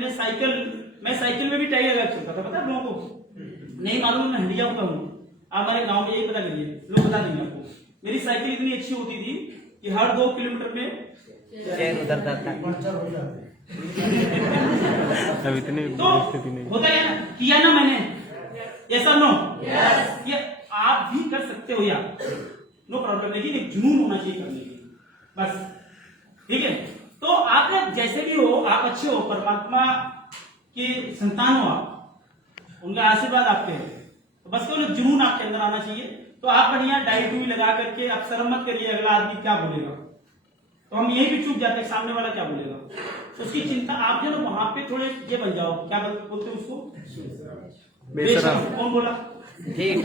मैं साइकिल में भी टाई लगा चुका था, पता है लोगों को? नहीं मालूम, मैं हंडिया का हूँ, हमारे गांव में यही पता करिए, लोग बता देंगे आपको। मेरी साइकिल इतनी अच्छी होती थी कि हर 2 किलोमीटर में चैन उतरता था। अब इतनी तो स्थिति नहीं। होता है ना, किया ना मैंने, ऐसा नो आप भी कर सकते हो यार, नो प्रॉब्लम, लेकिन एक जुनून होना चाहिए करने के लिए, बस। ठीक है, तो आप जैसे भी हो, आप अच्छे हो, परमात्मा के संतान हो, आप उनका आशीर्वाद आपके है, तो बस केवल जुनून आपके अंदर आना चाहिए। तो आप बढ़िया डाइट भी लगा करके आप शर्म मत करिए अगला आदमी क्या बोलेगा, तो हम यही भी चूक जाते हैं सामने वाला क्या बोलेगा, तो उसकी चिंता आप जो वहां पे थोड़े ये बन जाओ, क्या बोलते हैं उसको, बेशर्म। कौन बोला? ठीक।